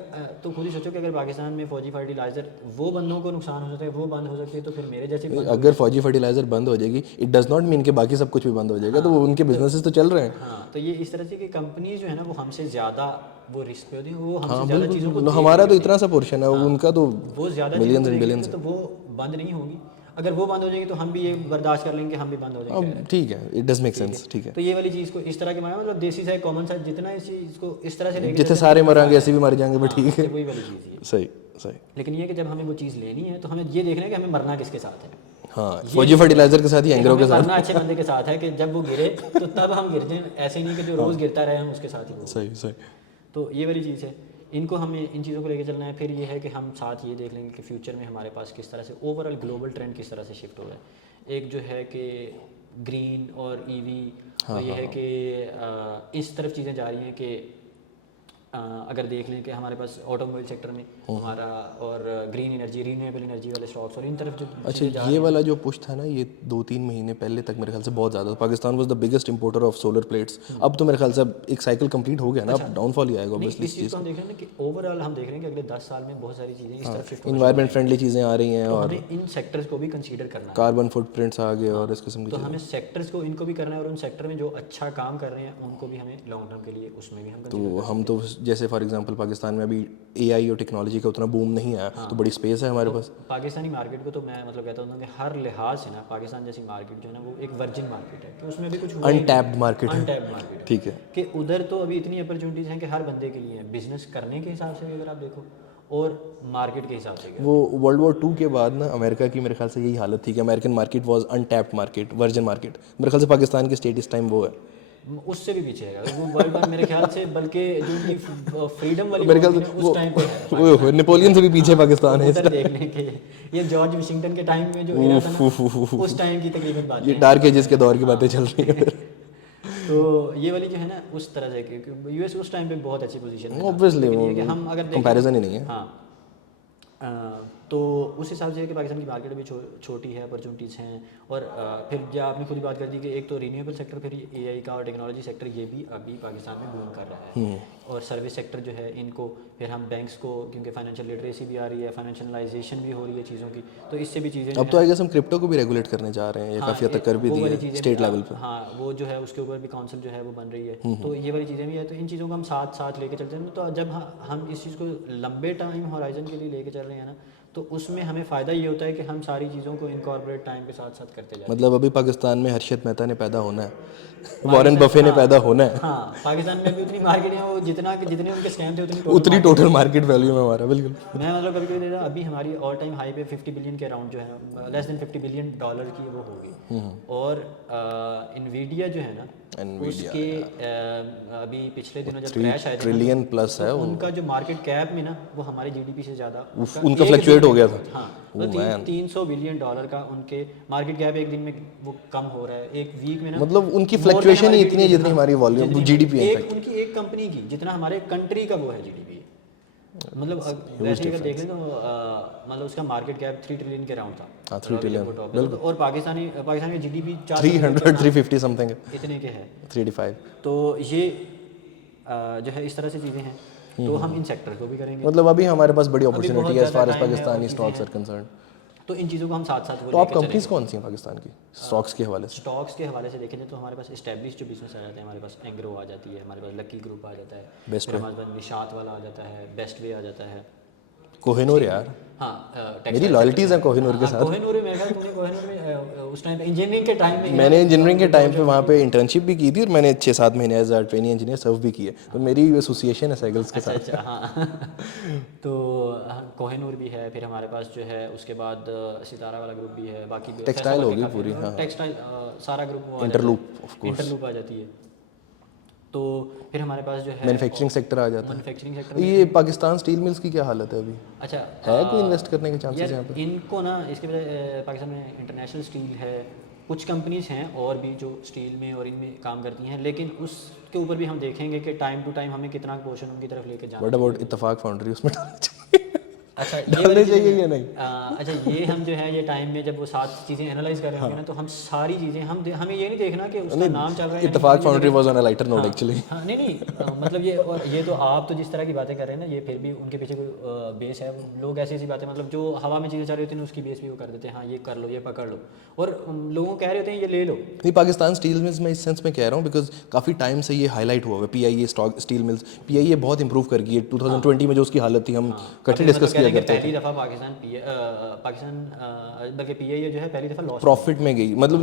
तो खुद ही सोचो कि अगर पाकिस्तान में फौजी फर्टिलाइजर वो बंदों को नुकसान हो सकता है, वो बंद हो सकती है, तो फिर मेरे जैसे बंद हो अगर फौजी फर्टिलाइजर बंद हो जाएगी, इट डज नॉट मीन कि बाकी सब कुछ भी बंद हो जाएगा। तो वो उनके बिजनेसेस तो चल रहे हैं। हाँ, तो ये इस तरह से कि कंपनीज जो है ना वो हमसे ज़्यादा वो रिस्क पे होती है, वो हमसे हाँ ज़्यादा चीज़ों को बिल्कुल, हमारा तो इतना सा पोर्शन है, उनका तो वो ज़्यादा मिलियंस चीज़ों एंड को बिलियंस देखेंगे, है। तो वो बंद नहीं होगी। अगर वो बंद हो जाएगी तो हम भी ये बर्दाश्त कर लेंगे, हम भी बंद हो जाएंगे। अब ठीक है, इट डज मेक सेंस। ठीक है, तो ये वाली चीज़ को इस तरह के माना, मतलब देसी सा कॉमन सा, जितना इस चीज़ को इस तरह से लेके जितने चलते हैं, सारे उतना मरांगे फायदा ऐसे भी मर जाएंगे, बट है। ठीक है। हाँ, वही वाली चीज़ है। सही सही। लेकिन ये कि जब हमें वो चीज़ लेनी है तो हमें ये देखना है कि हमें मरना किसके साथ है। हाँ, फौजी फर्टिलाइजर के साथ ही एंग्रो के साथ। मरना अच्छे बंदे के साथ है कि जब वो गिरे तो तब हम गिर जाएं, ऐसे नहीं कि जो रोज़ गिरता रहे हम उसके साथ ही वो। सही सही। तो ये वाली चीज़ है, इनको हमें इन चीज़ों को लेके चलना है। फिर ये है कि हम साथ ये देख लेंगे कि फ्यूचर में हमारे पास किस तरह से ओवरऑल ग्लोबल ट्रेंड किस तरह से शिफ्ट हो रहा है। एक जो है कि ग्रीन और ईवी, तो ये है कि इस तरफ चीज़ें जा रही हैं कि अगर देख लें कि हमारे पास ऑटोमोबाइल सेक्टर में हमारा और ग्रीन एनर्जी, रीन्यूएबल एनर्जी वाले स्टॉक्स और इन तरफ जो अच्छा, ये वाला जो पुश था ना, ये 2-3 महीने पहले तक मेरे ख्याल से बहुत ज़्यादा, Pakistan was the biggest importer of solar plates. अब तो मेरे ख्याल से अब एक साइकिल कंप्लीट हो गया ना, अब डाउनफॉल ही आएगा ऑब्वियसली। इस चीज़ को हम देख रहे हैं ना कि ओवरऑल हम देख रहे हैं कि अगले 10 साल में बहुत सारी चीज़ें इस तरफ शिफ्ट हो इन्वायरमेंट फ्रेंडली चीज़ें आ रही हैं तो और हमें इन सेक्टर्स को भी कंसीडर करना है। कार्बन फुटप्रिंट्स आ गए और इस किस्म की तो चीज़ें। हमें सेक्टर्स को इनको भी करना है और उन सेक्टर में जो अच्छा काम कर रहे हैं उनको भी हमें लॉन्ग टर्म के लिए उसमें भी हम तो हम तो जैसे फॉर एग्जांपल पाकिस्तान में अभी एआई और टेक्नोलॉजी का उतना बूम नहीं आया, तो बड़ी स्पेस है हमारे पास। पाकिस्तानी मार्केट को तो मैं मतलब कहता हूँ कि हर लिहाज से ना पाकिस्तान जैसी मार्केट जो है ना वो एक वर्जिन मार्केट है कि उसमें भी कुछ अनटैप्ड मार्केट है। अनटैप्ड मार्केट ठीक है, कि उधर तो अभी इतनी अपॉर्चुनिटीज़ हैं कि हर बंदे के लिए हैं, बिजनेस करने के हिसाब से भी अगर आप देखो और मार्केट के हिसाब से भी। वो वर्ल्ड वॉर 2 के बाद ना अमेरिका की मेरे ख्याल से यही हालत थी कि American market was untapped market, virgin market. मेरे ख्याल से पाकिस्तान की स्टेट इस टाइम वो है। उससे भी पीछे है वो वर्ल्ड वार मेरे ख्याल से, बल्कि जो उनकी फ्रीडम वाली मेरे ख्याल war से थी ना, उस टाइम पे है। वो नेपोलियन से भी पीछे पाकिस्तान है। उधर देखने के ये जॉर्ज वाशिंगटन के टाइम में जो era था ना, उस टाइम की तकरीबन बात ये है। डार्क एजेस के दौर की बातें चल रही हैं। तो ये वाली जो है ना उस तरह से कि यूएस उस टाइम पे बहुत अच्छी पोजीशन में था। ऑब्वियसली लेकिन ये है कि हम अगर देखें कंपैरिजन ही नहीं है। हाँ, तो उस हिसाब से है कि पाकिस्तान की मार्केट भी छोटी है, अपॉर्चुनिटीज़ हैं। और फिर जो आपने खुद ही बात कर दी कि एक तो रीन्यूएबल सेक्टर, फिर एआई का और टेक्नोलॉजी सेक्टर, ये भी अभी पाकिस्तान में बूम कर रहा है। और सर्विस सेक्टर जो है इनको, फिर हम बैंक्स को, क्योंकि फाइनेंशियल लिटरेसी भी आ रही है, फाइनेंशियलाइजेशन भी हो रही है चीज़ों की, तो इससे भी चीज़ें अब तो आई गेस हम क्रिप्टो को भी रेगुलेट करने जा रहे हैं, ये काफ़ी हद तक कर भी दी है स्टेट लेवल पे। हाँ, वो जो है उसके ऊपर भी काउंसिल जो है वो बन रही है। तो ये वाली चीज़ें भी है, तो इन चीज़ों को हम साथ साथ लेके चलते हैं। तो जब हम इस चीज़ को लंबे टाइम होराइजन के लिए लेके चल रहे हैं ना, तो उसमें हमें फ़ायदा ये होता है कि हम सारी चीज़ों को इनकॉर्पोरेट टाइम के साथ साथ करते जाते हैं। मतलब अभी पाकिस्तान में हर्षद मेहता ने पैदा होना है, वॉरेन बफे ने पैदा होना है। हाँ, पाकिस्तान में भी उतनी मार्केट है, वो जितने उनके स्कैम थे उतनी टोटल मार्केट वैल्यू में हमारा बिल्कुल। मैं मतलब कभी कभी दे रहा, अभी हमारी ऑल टाइम हाई पे 50 बिलियन के अराउंड जो है, लेस देन 50 बिलियन डॉलर की वो होगी। और इन्वीडिया जो है ना, उसके अभी पिछले दिनों जब क्रैश आया था ट्रिलियन प्लस है वो। उनका जो मार्केट कैप में ना वो हमारे जीडीपी से ज़्यादा उनका फ्लक्चुएट हो गया था। हाँ, तो 300 बिलियन डॉलर का उनके मार्केट कैप एक दिन में वो कम हो रहा है, एक वीक में ना। मतलब उनकी फ्लक्चुएशन ही इतनी है जितनी हमारी वॉल्यूम जीडीपी है। एक उनकी एक कंपनी की जितना हमारे कंट्री का वो है जीडीपी। मतलब वैसे अगर देख लें तो मतलब उसका मार्केट कैप 3 ट्रिलियन के अराउंड था। हाँ, 3 ट्रिलियन बिल्कुल। और पाकिस्तान की जीडीपी 300 350 समथिंग है, इतने के है 385। तो ये जो है इस तरह से चीज़ें हैं। तो हम इन सेक्टर को भी करेंगे। मतलब अभी हमारे पास बड़ी अपॉर्चुनिटी है as far as Pakistani stocks are concern. तो इन चीज़ों को हम साथ साथ वो तो आप लेके चलेंगे। कंपनीज कौन सी हैं पाकिस्तान की स्टॉक्स के हवाले से? स्टॉक्स के हवाले से देखें तो हमारे पास इस्टेब्लिश जो बिजनेस आ जाते हैं, हमारे पास एंग्रो आ जाती है, हमारे पास लकी ग्रुप आ जाता है, Best फिर हमारे पास निशात वाला आ जाता है, बेस्ट वे आ जाता है। कोहिनूर यार, हाँ मेरी लॉयल्टीज हैं कोहिनूर के साथ। कोहिनूर में मेरे ख्याल तुमने कोहिनूर में उस टाइम इंजीनियरिंग के टाइम में मैंने इंजीनियरिंग के टाइम पे वहाँ पे इंटर्नशिप भी की थी और मैंने 6-7 महीने एज अ ट्रेनी इंजीनियर सर्व भी किए, तो मेरी एसोसिएशन है साइकिल्स के अच्छा साथ। अच्छा हाँ तो कोहिनूर भी है, फिर हमारे पास जो है उसके बाद सितारा वाला ग्रुप भी है, बाकी टेक्सटाइल होगी पूरी, हाँ। टेक्सटाइल सारा ग्रुप वो इंटरलूप ऑफ कोर्स, इंटरलूप आ जाती है। तो फिर हमारे पास जो है मैन्युफैक्चरिंग सेक्टर आ जाता है। Manufacturing sector. ये पाकिस्तान स्टील मिल्स की क्या हालत है अभी? अच्छा है कोई इन्वेस्ट करने के चांसेस यार यहाँ पे? इनको ना इसके बजाय पाकिस्तान में इंटरनेशनल स्टील है, कुछ कंपनीज हैं और भी जो स्टील में और इनमें काम करती हैं, लेकिन उसके ऊपर भी हम देखेंगे कि टाइम टू टाइम हमें कितना पोर्शन उनकी तरफ लेके जाना। व्हाट अबाउट इत्तेफाक फाउंड्री, उसमें डालना चाहिए? अच्छा डालने चाहिए या नहीं? अच्छा ये हम जो है ये टाइम में जब वो 7 चीज़ें एनालाइज कर रहे होंगे ना, तो हम सारी चीज़ें हमें ये नहीं देखना कि उसका नाम चल रहा है। इत्तेफाक foundry was on a lighter not actually. हाँ नहीं नहीं मतलब ये, और ये तो आप तो जिस तरह की बातें कर रहे हैं ना, ये फिर भी उनके पीछे कोई बेस है। लोग ऐसी ऐसी बातें मतलब जो हवा में चीज़ें चल रही होती हैं उसकी बेस भी वो कर देते हैं, हाँ ये कर लो, ये पकड़ लो, और लोगों को कह रहे होते हैं ये ले लो। नहीं, पाकिस्तान स्टील मिल्स में इस सेंस में कह रहा हूँ बिकॉज काफ़ी टाइम से ये हाईलाइट हुआ हुआ है। PIA stock steel mills, PIA बहुत इंप्रूव कर गई है। 2020 में जो उसकी हालत थी हम इकट्ठे डिस्कस किया करते थे। पहली दफ़ा बल्कि पीआईए जो है पहली दफ़ा लॉस प्रॉफिट में गई, मतलब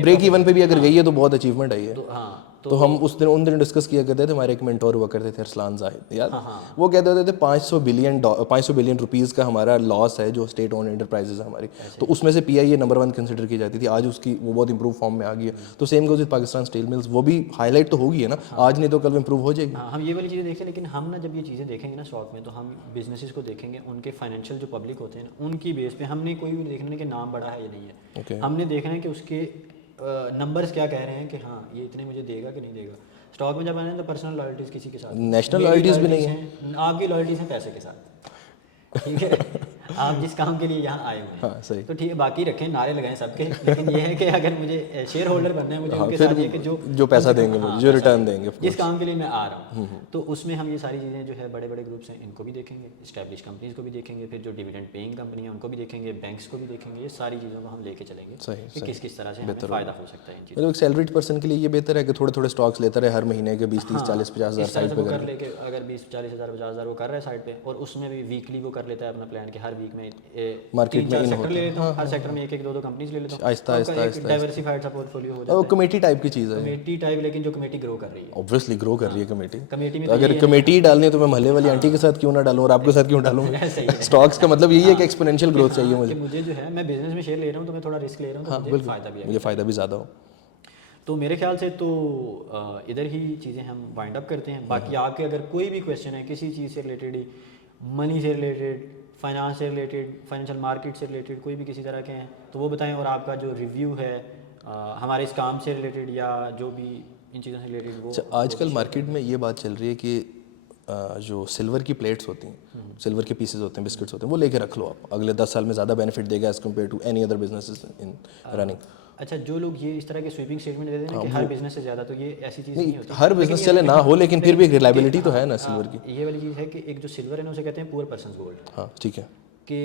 ब्रेक इवन पे भी अगर गई है तो बहुत अचीवमेंट आई है। हाँ तो हम उन दिन डिस्कस किया करते थे, हमारे एक मेंटोर हुआ करते थे अरसलान जाहिद याद, हाँ। वो कहते होते थे 500 बिलियन रुपीज़ का हमारा लॉस है जो स्टेट ओन एंटरप्राइजेज है हमारी, तो उसमें से पीआईए नंबर 1 कंसिडर की जाती थी। आज उसकी वो बहुत इंप्रूव फॉर्म में आ गई है। तो same goes with Pakistan steel mills, वो भी हाईलाइट तो होगी है ना, आज नहीं तो कल इंप्रूव हो जाएगी। हाँ हम ये वाली चीज़ें देखते हैं, लेकिन हम ना जब ये चीज़ें देखेंगे ना स्टॉक में, तो हम बिजनेसेस को देखेंगे, उनके फाइनेंशियल जो पब्लिक होते हैं ना उनकी बेस पे। हमने कोई भी देखना नहीं कि नाम बड़ा है या नहीं है, Okay. हमने देखना है कि उसके नंबर्स क्या कह रहे हैं कि हाँ ये इतने मुझे देगा कि नहीं देगा। स्टॉक में जब आए तो पर्सनल लॉयल्टीज़ किसी के साथ, नेशनल मेरी लॉयल्टीज़ भी नहीं है, आपकी लॉयल्टीज़ हैं पैसे के साथ, ठीक है आप जिस काम के लिए यहाँ आए हुए हैं, हाँ सही। तो ठीक है बाकी रखें, नारे लगाएं सबके, लेकिन ये है कि अगर मुझे शेयर होल्डर बनना है, मुझे हाँ, उनके फिर साथ ये कि जो पैसा देंगे हाँ, मुझे, जो पैसा रिटर्न देंगे, देंगे of जिस course। काम के लिए मैं आ रहा हूँ, तो उसमें हम ये सारी चीज़ें जो है बड़े बड़े ग्रुप्स हैं इनको भी देखेंगे, इस्टेब्लिश कंपनीज को भी देखेंगे, फिर जो डिविडेंड पेइंग कंपनी है उनको भी देखेंगे, बैंक्स को भी देखेंगे। ये सारी चीज़ों को हम लेके चलेंगे सही, कि सही। किस किस तरह से हमें फ़ायदा हो सकता है इन चीज़ों। मतलब एक सैलरीड पर्सन के लिए ये बेहतर है कि थोड़े थोड़े स्टॉक्स लेता रहे हर महीने के 20-30-40-50 हज़ार इस तरह साइड से पे वो कर कर। लेके अगर 20-40 हज़ार 50 हज़ार वो कर रहा है साइड पे, और उसमें भी वीकली वो कर लेता है अपना प्लान कि हर वीक में मार्केट में 3-4 इन सेक्टर ले होता लेता हूँ, हर सेक्टर में 1-2 कंपनीज ले लेता हूँ, आहिस्ता आहिस्ता आहिस्ता डाइवर्सिफाइड सा पोर्टफोलियो हो वो जाता है। कमेटी टाइप की चीज़ है, कमेटी टाइप, लेकिन जो कमेटी ग्रो कर रही है, ऑब्वियसली ग्रो कर रही है कमेटी। कमेटी में तो अगर कमेटी ही डालनी है तो मैं महल्ले वाली आंटी के साथ क्यों ना डालूं और आपके साथ क्यों डालूं? सही है। स्टॉक्स का मतलब यही है कि एक्सपोनेंशियल ग्रोथ चाहिए कि मुझे। मुझे जो है मैं बिजनेस में शेयर ले रहा हूँ तो मैं थोड़ा रिस्क ले रहा हूँ, तो मुझे फ़ायदा भी है, मुझे फ़ायदा भी ज़्यादा हो। तो मेरे ख्याल से तो इधर ही चीज़ें हम वाइंड अप करते हैं। बाकी आपके अगर कोई भी क्वेश्चन है किसी चीज़ से रिलेटेड ही, मनी से रिलेटेड, फाइनेंस से रिलेटेड, फाइनेंशियल मार्केट से रिलेटेड, कोई भी किसी तरह के हैं तो वो बताएं, और आपका जो रिव्यू है हमारे इस काम से रिलेटेड या जो भी इन चीज़ों से रिलेटेड वो। आजकल मार्केट में ये बात चल रही है कि जो सिल्वर की प्लेट्स होती हैं, सिल्वर के पीसेस होते हैं, बिस्किट्स होते हैं, वो लेके रख लो आप, अगले 10 साल में ज़्यादा बेनिफिट देगा as compare to any other businesses in running. अच्छा जो लोग ये इस तरह के स्वीपिंग स्टेटमेंट देते हैं ना कि हर बिजनेस से ज़्यादा, तो ये ऐसी चीज़ नहीं होती। हर बिजनेस चले ना हो, लेकिन फिर भी एक रिलायबिलिटी तो है ना सिल्वर की। ये वाली चीज़ है कि एक जो सिल्वर है ना उसे कहते हैं पुअर पर्सनस गोल्ड, हाँ ठीक है। कि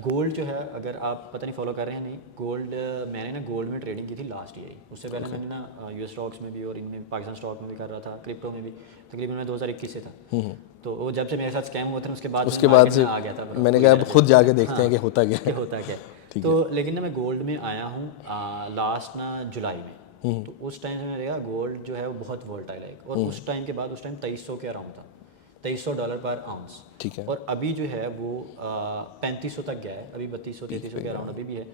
गोल्ड जो है अगर आप पता नहीं फॉलो कर रहे हैं नहीं, गोल्ड मैंने ना गोल्ड में ट्रेडिंग की थी लास्ट ईयर ही, उससे पहले मैंने ना यूएस स्टॉक्स में भी और इनमें पाकिस्तान स्टॉक में भी कर रहा था, क्रिप्टो में भी तकरीबन मैं 2021 से था। तो वो जब से मेरे साथ स्कैम हुआ था उसके बाद से आ गया था। मैंने कहा अब खुद जाके देखते हैं कि होता क्या है। होता क्या तो लेकिन ना मैं गोल्ड में आया हूँ लास्ट ना जुलाई में, तो उस टाइम से मैंने देखा गोल्ड जो है वो बहुत वोलेटाइल है, और उस टाइम के बाद उस टाइम $2300 के अराउंड था, $2300 पर आउंस, ठीक है। और अभी जो है वो 3500 तक गया है, अभी 3200-3300 के अराउंड अभी भी है,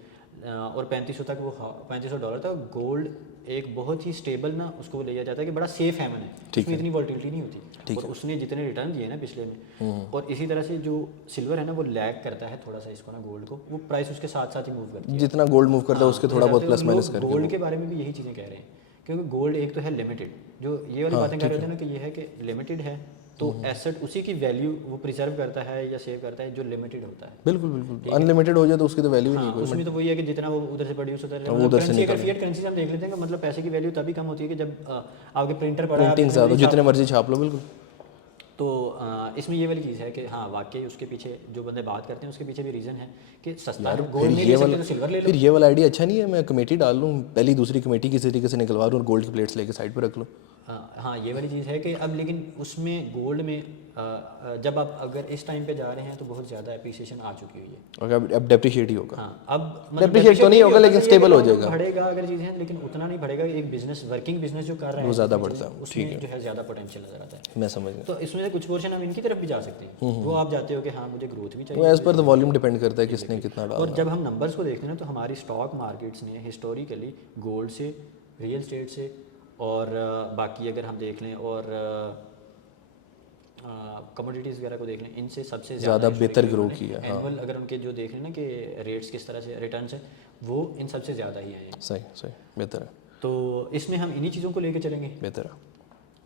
और 3500 तक वो $3500 तक गोल्ड एक बहुत ही स्टेबल ना उसको लिया जाता है कि बड़ा सेफ हैवन है, उसमें इतनी वॉल्टिलिटी नहीं होती, और उसने जितने रिटर्न दिए ना पिछले में, और इसी तरह से जो सिल्वर है ना वो लैग करता है थोड़ा सा इसको ना गोल्ड को, वो प्राइस उसके साथ साथ ही मूव करती है, जितना गोल्ड मूव करता है उसके थोड़ा बहुत प्लस माइनस करके। गोल्ड के बारे में भी यही चीज़ें कह रहे हैं, क्योंकि गोल्ड एक तो है लिमिटेड, जो ये वाली बातें कर रहे थे ना कि ये है कि लिमिटेड है, तो एसेट उसी की वैल्यू वो प्रिजर्व करता है या सेव करता है जो लिमिटेड होता है। बिल्कुल बिल्कुल, अनलिमिटेड हो जाए तो उसकी तो वैल्यू ही नहीं कोई। उसमें तो वही है कि जितना वो उधर से प्रोड्यूस होता है, उधर से अगर फिएट करेंसी हम देख लेते हैं, मतलब पैसे की वैल्यू तभी कम होती है कि जब आपके प्रिंटर पड़ा है, प्रिंटिंग ज़्यादा, जितने मर्जी छाप लो। बिल्कुल। तो इसमें ये वाली चीज़ है कि हाँ वाकई उसके पीछे जो बंदे बात करते हैं उसके पीछे भी रीज़न है कि सस्ता है, गोल्ड नहीं ले सकते तो सिल्वर ले लो। फिर ये वाला आइडिया अच्छा नहीं है, मैं कमेटी डाल लूँ, पहली दूसरी कमेटी किसी तरीके से निकलवा लूँ और गोल्ड की प्लेट्स लेके साइड पर रख लूँ। हाँ ये वाली चीज़ है कि अब लेकिन उसमें गोल्ड में जब आप अगर इस टाइम पे जा रहे हैं तो बहुत ज़्यादा एप्रिसिएशन आ चुकी हुई है। और अब डेप्रिशिएट ही होगा। हाँ अब डेप्रिशिएट तो नहीं होगा लेकिन स्टेबल हो जाएगा। बढ़ेगा अगर चीज़ें, लेकिन उतना नहीं बढ़ेगा। एक बिजनेस, वर्किंग बिजनेस जो कर रहा है वो ज़्यादा बढ़ता है, उसमें जो है ज़्यादा पोटेंशियल नजर आता है। मैं समझ गया। तो इसमें से कुछ पोर्शन हम इनकी तरफ भी जा सकते हैं, वो आप जाते हो कि हाँ मुझे ग्रोथ भी वो चाहिए। As per the volume depend करता है किसने कितना डाला। और जब हम नंबर्स को देखते हैं ना तो हमारी स्टॉक मार्केट्स ने हिस्टोरिकली गोल्ड से, रियल स्टेट से और बाकी अगर हम देख लें और कमोडिटीज़ वगैरह को देख लें, इनसे सबसे ज़्यादा बेहतर ग्रो किया। एनुअल अगर उनके जो देख लें ना कि रेट्स किस तरह से, रिटर्न्स है, वो इन सबसे ज़्यादा ही आए हैं। सही सही, बेहतर है। तो इसमें हम इन्हीं चीज़ों को लेके चलेंगे। बेहतर है।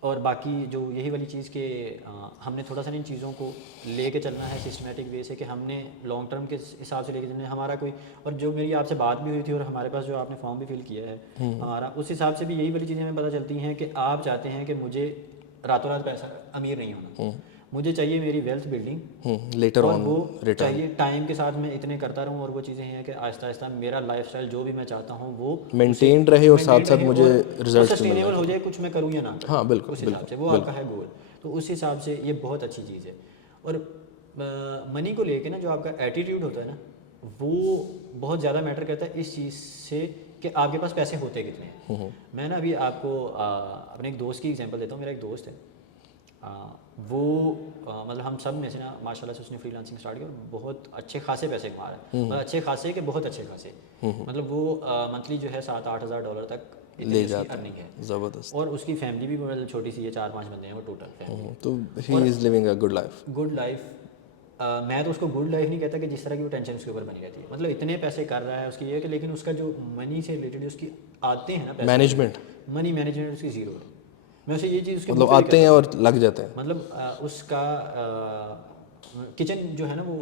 और बाकी जो यही वाली चीज़ कि हमने थोड़ा सा इन चीज़ों को लेके चलना है सिस्टमेटिक वे से, कि हमने लॉन्ग टर्म के हिसाब से लेके चलना है हमारा कोई। और जो मेरी आपसे बात भी हुई थी और हमारे पास जो आपने फॉर्म भी फिल किया है हमारा, उस हिसाब से भी यही वाली चीज़ें हमें पता चलती हैं कि आप चाहते हैं कि मुझे रातों रात पैसा अमीर नहीं होना, मुझे चाहिए मेरी वेल्थ बिल्डिंग लेटर और ऑन वो रिटर्न। चाहिए टाइम के साथ मैं इतने करता रहूँ। और वो चीज़ें हैं कि आहिस्ता आहिस्ता मेरा लाइफस्टाइल जो भी मैं चाहता हूँ वो मेंटेन रहे और साथ साथ मुझे रिजल्ट सस्टेनेबल हो जाए, कुछ मैं करूँ या ना करूँ। हाँ बिल्कुल, उस हिसाब से वो आपका है गोल। तो उस हिसाब से ये बहुत अच्छी चीज़ है। और मनी को लेके ना जो आपका एटीट्यूड होता है ना, वो बहुत ज़्यादा मैटर करता है इस चीज़ से कि आपके पास पैसे होते कितने हैं। मैं ना अभी आपको अपने एक दोस्त की एग्जांपल देता हूँ। मेरा एक दोस्त है, वो मतलब हम सब में से ना माशाल्लाह से उसने फ्रीलांसिंग स्टार्ट किया और बहुत अच्छे खासे पैसे कमा रहा है। मतलब अच्छे खासे के बहुत अच्छे खासे, मतलब वो मंथली जो है $7-8 तक ले जाता अर्निंग है। ज़बरदस्त। और उसकी फैमिली भी मतलब छोटी सी है, 4-5 बंदे हैं वो टोटल फैमिली। तो he is living a good life. Good life. मैं तो उसको गुड लाइफ नहीं कहता कि जिस तरह की वो टेंशन उसके ऊपर बनी रहती है। मतलब इतने पैसे कर रहा है उसकी ये कि, लेकिन उसका जो मनी से रिलेटेड उसकी आते हैं ना पैसे, मैनेजमेंट, मनी मैनेजमेंट उसकी ज़ीरो है। मैं उसे ये चीज़ उसके मतलब मुँह पे भी आते हैं और लग जाते हैं। मतलब उसका किचन जो है ना वो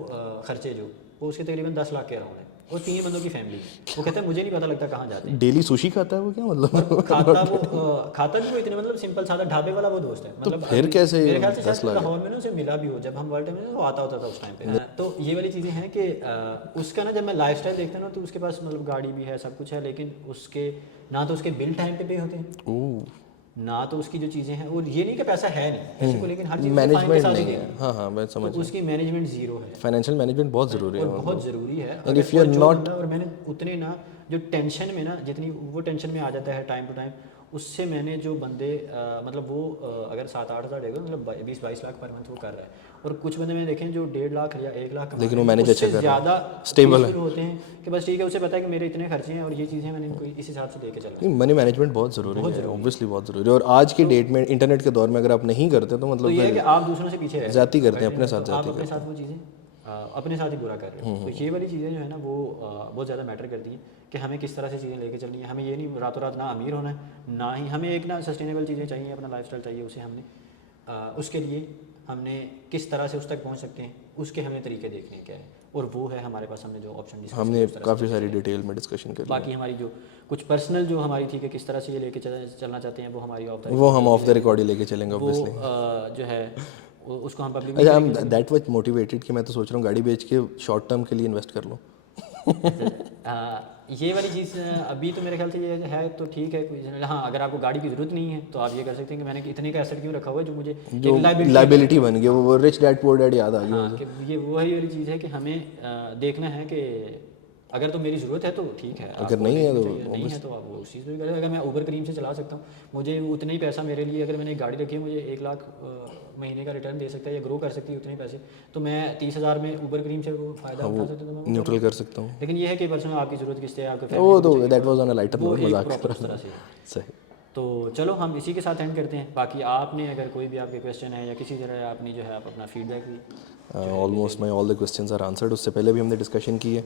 खर्चे जो वो उसके तकरीबन 10 लाख के अराउंड है और 3 बंदों की फैमिली है। वो कहता है मुझे नहीं पता लगता कहाँ जाते हैं। डेली सुशी खाता है वो क्या मतलब? खाता भी वो इतने मतलब सिंपल सादा ढाबे वाला वो दोस्त है। मतलब फिर कैसे मेरे ख्याल से 10 लाख? लाहौर में ना उसे मिला भी हो, जब हम वर्ल्ड में वो आता होता था उस टाइम पे। तो ये वाली चीज़ें हैं कि उसका ना जब मैं लाइफस्टाइल देखता हूँ ना तो उसके पास मतलब गाड़ी भी है, सब कुछ है, लेकिन उसके ना तो उसके बिल टाइम पे होते हैं, ओह, ना तो उसकी जो चीज़ें हैं। और ये नहीं कि पैसा है नहीं पैसे को, लेकिन हर चीज़ मैनेजमेंट नहीं है। हाँ हाँ मैं समझ। तो उसकी मैनेजमेंट ज़ीरो है। फाइनेंशियल मैनेजमेंट बहुत ज़रूरी है। और बहुत ज़रूरी है। And if you are not- और मैंने उतने ना जो टेंशन में ना, जितनी वो टेंशन में आ जाता है टाइम टू टाइम, उससे मैंने जो बंदे मतलब वो अगर 7-8 हज़ार देगा मतलब 20-22 लाख पर मंथ वो कर रहा है। और कुछ बंदे मैंने देखे हैं जो 1.5 लाख या 1 लाख लेकिन वो मैनेज अच्छा कर रहा है, ज़्यादा स्टेबल है। होते हैं कि बस ठीक है, उसे पता है कि मेरे इतने खर्चे हैं और ये चीज़ें मैंने इनको इस हिसाब से लेके चलना है। नहीं, मनी मैनेजमेंट बहुत ज़रूरी है, ऑब्वियसली बहुत ज़रूरी है। और आज की डेट में इंटरनेट के दौर में अगर आप नहीं करते तो तो मतलब ये है कि आप दूसरों से पीछे रह ज़्यादती करते हैं, अपने साथ आप ज़्यादती अपने करते साथ वो चीज़ें अपने साथ ही बुरा कर रहे हो। तो ये वाली चीज़ें जो है ना वो बहुत ज़्यादा मैटर करती हैं कि हमें किस तरह से चीज़ें लेके चलनी है। हमें ये नहीं रातों रात ना अमीर होना है, ना ही हमें एक ना सस्टेनेबल चीज़ें चाहिए, अपना लाइफस्टाइल चाहिए। उसे हमने उसके लिए हमने किस तरह से उस तक पहुंच सकते हैं, उसके हमें तरीके देखने क्या है। और वो है हमारे पास, हमने जो ऑप्शन डिस्कस हमने काफ़ी सारी डिटेल में डिस्कशन कर बाकी हमारी जो कुछ पर्सनल जो हमारी थी कि किस तरह से ये लेके चलना चाहते हैं, वो हमारी वो हम ऑफ द रिकॉर्ड ही लेके चलेंगे वो ऑब्वियसली। जो है उसको हम पब्लिक अच्छा, I am that much motivated कि मैं तो सोच रहा हूँ गाड़ी बेच के शॉर्ट टर्म के लिए इन्वेस्ट कर लूँ। ये वाली चीज़ अभी तो मेरे ख्याल से ये है तो ठीक है। हाँ, अगर आपको गाड़ी की ज़रूरत नहीं है तो आप ये कर सकते हैं कि मैंने इतने का एसेट क्यों रखा हुआ है जो मुझे जो लाइबिलिटी बन गया, वो रिच डैड पुअर डैड याद आ गया। हाँ, कि ये वही वाली चीज़ है कि हमें देखना है कि अगर तो मेरी ज़रूरत है तो ठीक है, अगर नहीं है तो नहीं है तो आप वो उस चीज़ पर करें। अगर मैं उबर करीम से चला सकता हूँ, मुझे उतना ही पैसा मेरे लिए, अगर मैंने एक गाड़ी रखी है मुझे 1 लाख महीने का रिटर्न दे सकता है या ग्रो कर सकती है उतने पैसे, तो मैं 30,000 में उबर करीम से वो फ़ायदा उठा सकता हूँ, तो न्यूट्रल कर सकता हूँ। लेकिन ये है कि पर्सनल आपकी ज़रूरत किससे है, आपके वो तो that was on a lighter वो नोट, एक मजाक प्रॉपर उस तरह से। सही। तो चलो हम इसी के साथ एंड करते हैं। बाकी आपने अगर कोई भी आपके क्वेश्चन है या किसी तरह आपने जो है आप अपना फीडबैक भी almost my all the questions are answered. उससे पहले भी हमने डिस्कशन की है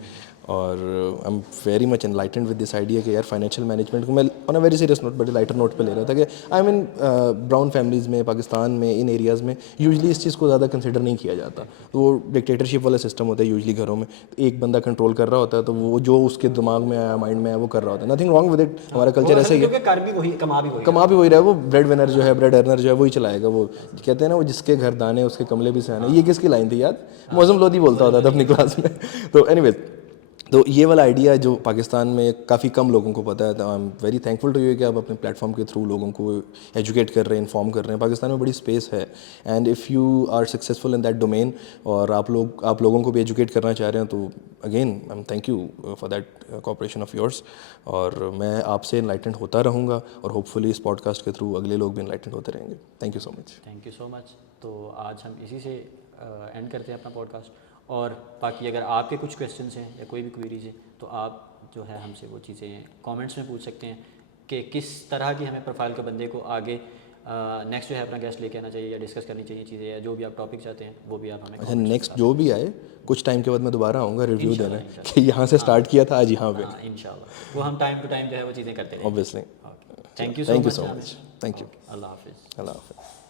और I am very much enlightened with this idea कि यार फाइनेंशियल मैनेजमेंट को मैं on a very serious note but lighter note पे ले रहा था कि आई मीन ब्राउन फैमिलीज़ में, पाकिस्तान में, इन एरियाज़ में यूजली इस चीज़ को ज़्यादा कंसिडर नहीं किया जाता। तो वो डिक्टेटरशिप वाला सिस्टम होता है यूजली घरों में, एक बंदा कंट्रोल कर रहा होता है तो वो जो उसके दिमाग में आया, माइंड में आया वो कर रहा होता है। नथिंग रॉन्ग विद इट, हमारा कल्चर ऐसा ही है। कर भी वही कमा कमा भी वही रहा है, वो ब्रेड विनर जो है, ब्रेड अर्नर जो है वही चलाएगा। वो कहते हैं ना, वो जिसके घर दाने उसके कमले भी सियाने। ये किसकी लाइन थी याद? मौसम लोधी बोलता होता था अपनी क्लास में। तो एनीवेज, तो ये वाला आइडिया जो पाकिस्तान में काफ़ी कम लोगों को पता है, तो I am very thankful to you कि आप अपने प्लेटफॉर्म के थ्रू लोगों को एजुकेट कर रहे हैं, इन्फॉर्म कर रहे हैं। पाकिस्तान में बड़ी स्पेस है, and if you are successful in that domain और आप लोगों को भी एजुकेट करना चाह रहे हैं, तो again I am thank you for that cooperation of yours. और मैं आपसे इनलाइटेंड होता रहूँगा और होपफुली इस पॉडकास्ट के थ्रू अगले लोग भी इनलाइटेंड होते रहेंगे। Thank you so much. Thank you so much. तो आज हम इसी से एंड करते हैं अपना पॉडकास्ट। और बाकी अगर आपके कुछ क्वेश्चंस हैं या कोई भी क्वेरीज है तो आप जो है हमसे वो चीज़ें कमेंट्स में पूछ सकते हैं कि किस तरह की हमें प्रोफाइल के बंदे को आगे नेक्स्ट जो है अपना गेस्ट लेके आना चाहिए या डिस्कस करनी चाहिए चीज़ें, या जो भी आप टॉपिक चाहते हैं वो भी आप हमें। अच्छा, नेक्स्ट जो भी आए कुछ टाइम के बाद मैं दोबारा आऊँगा रिव्यू देने कि यहाँ से स्टार्ट किया था आज यहाँ पे। हाँ इंशाल्लाह, वो हम टाइम टू टाइम जो है वो चीज़ें करते हैं। Obviously. Thank you thank you so so much. Much. Thank you. अल्लाह हाफिज़। अल्लाह हाफिज़।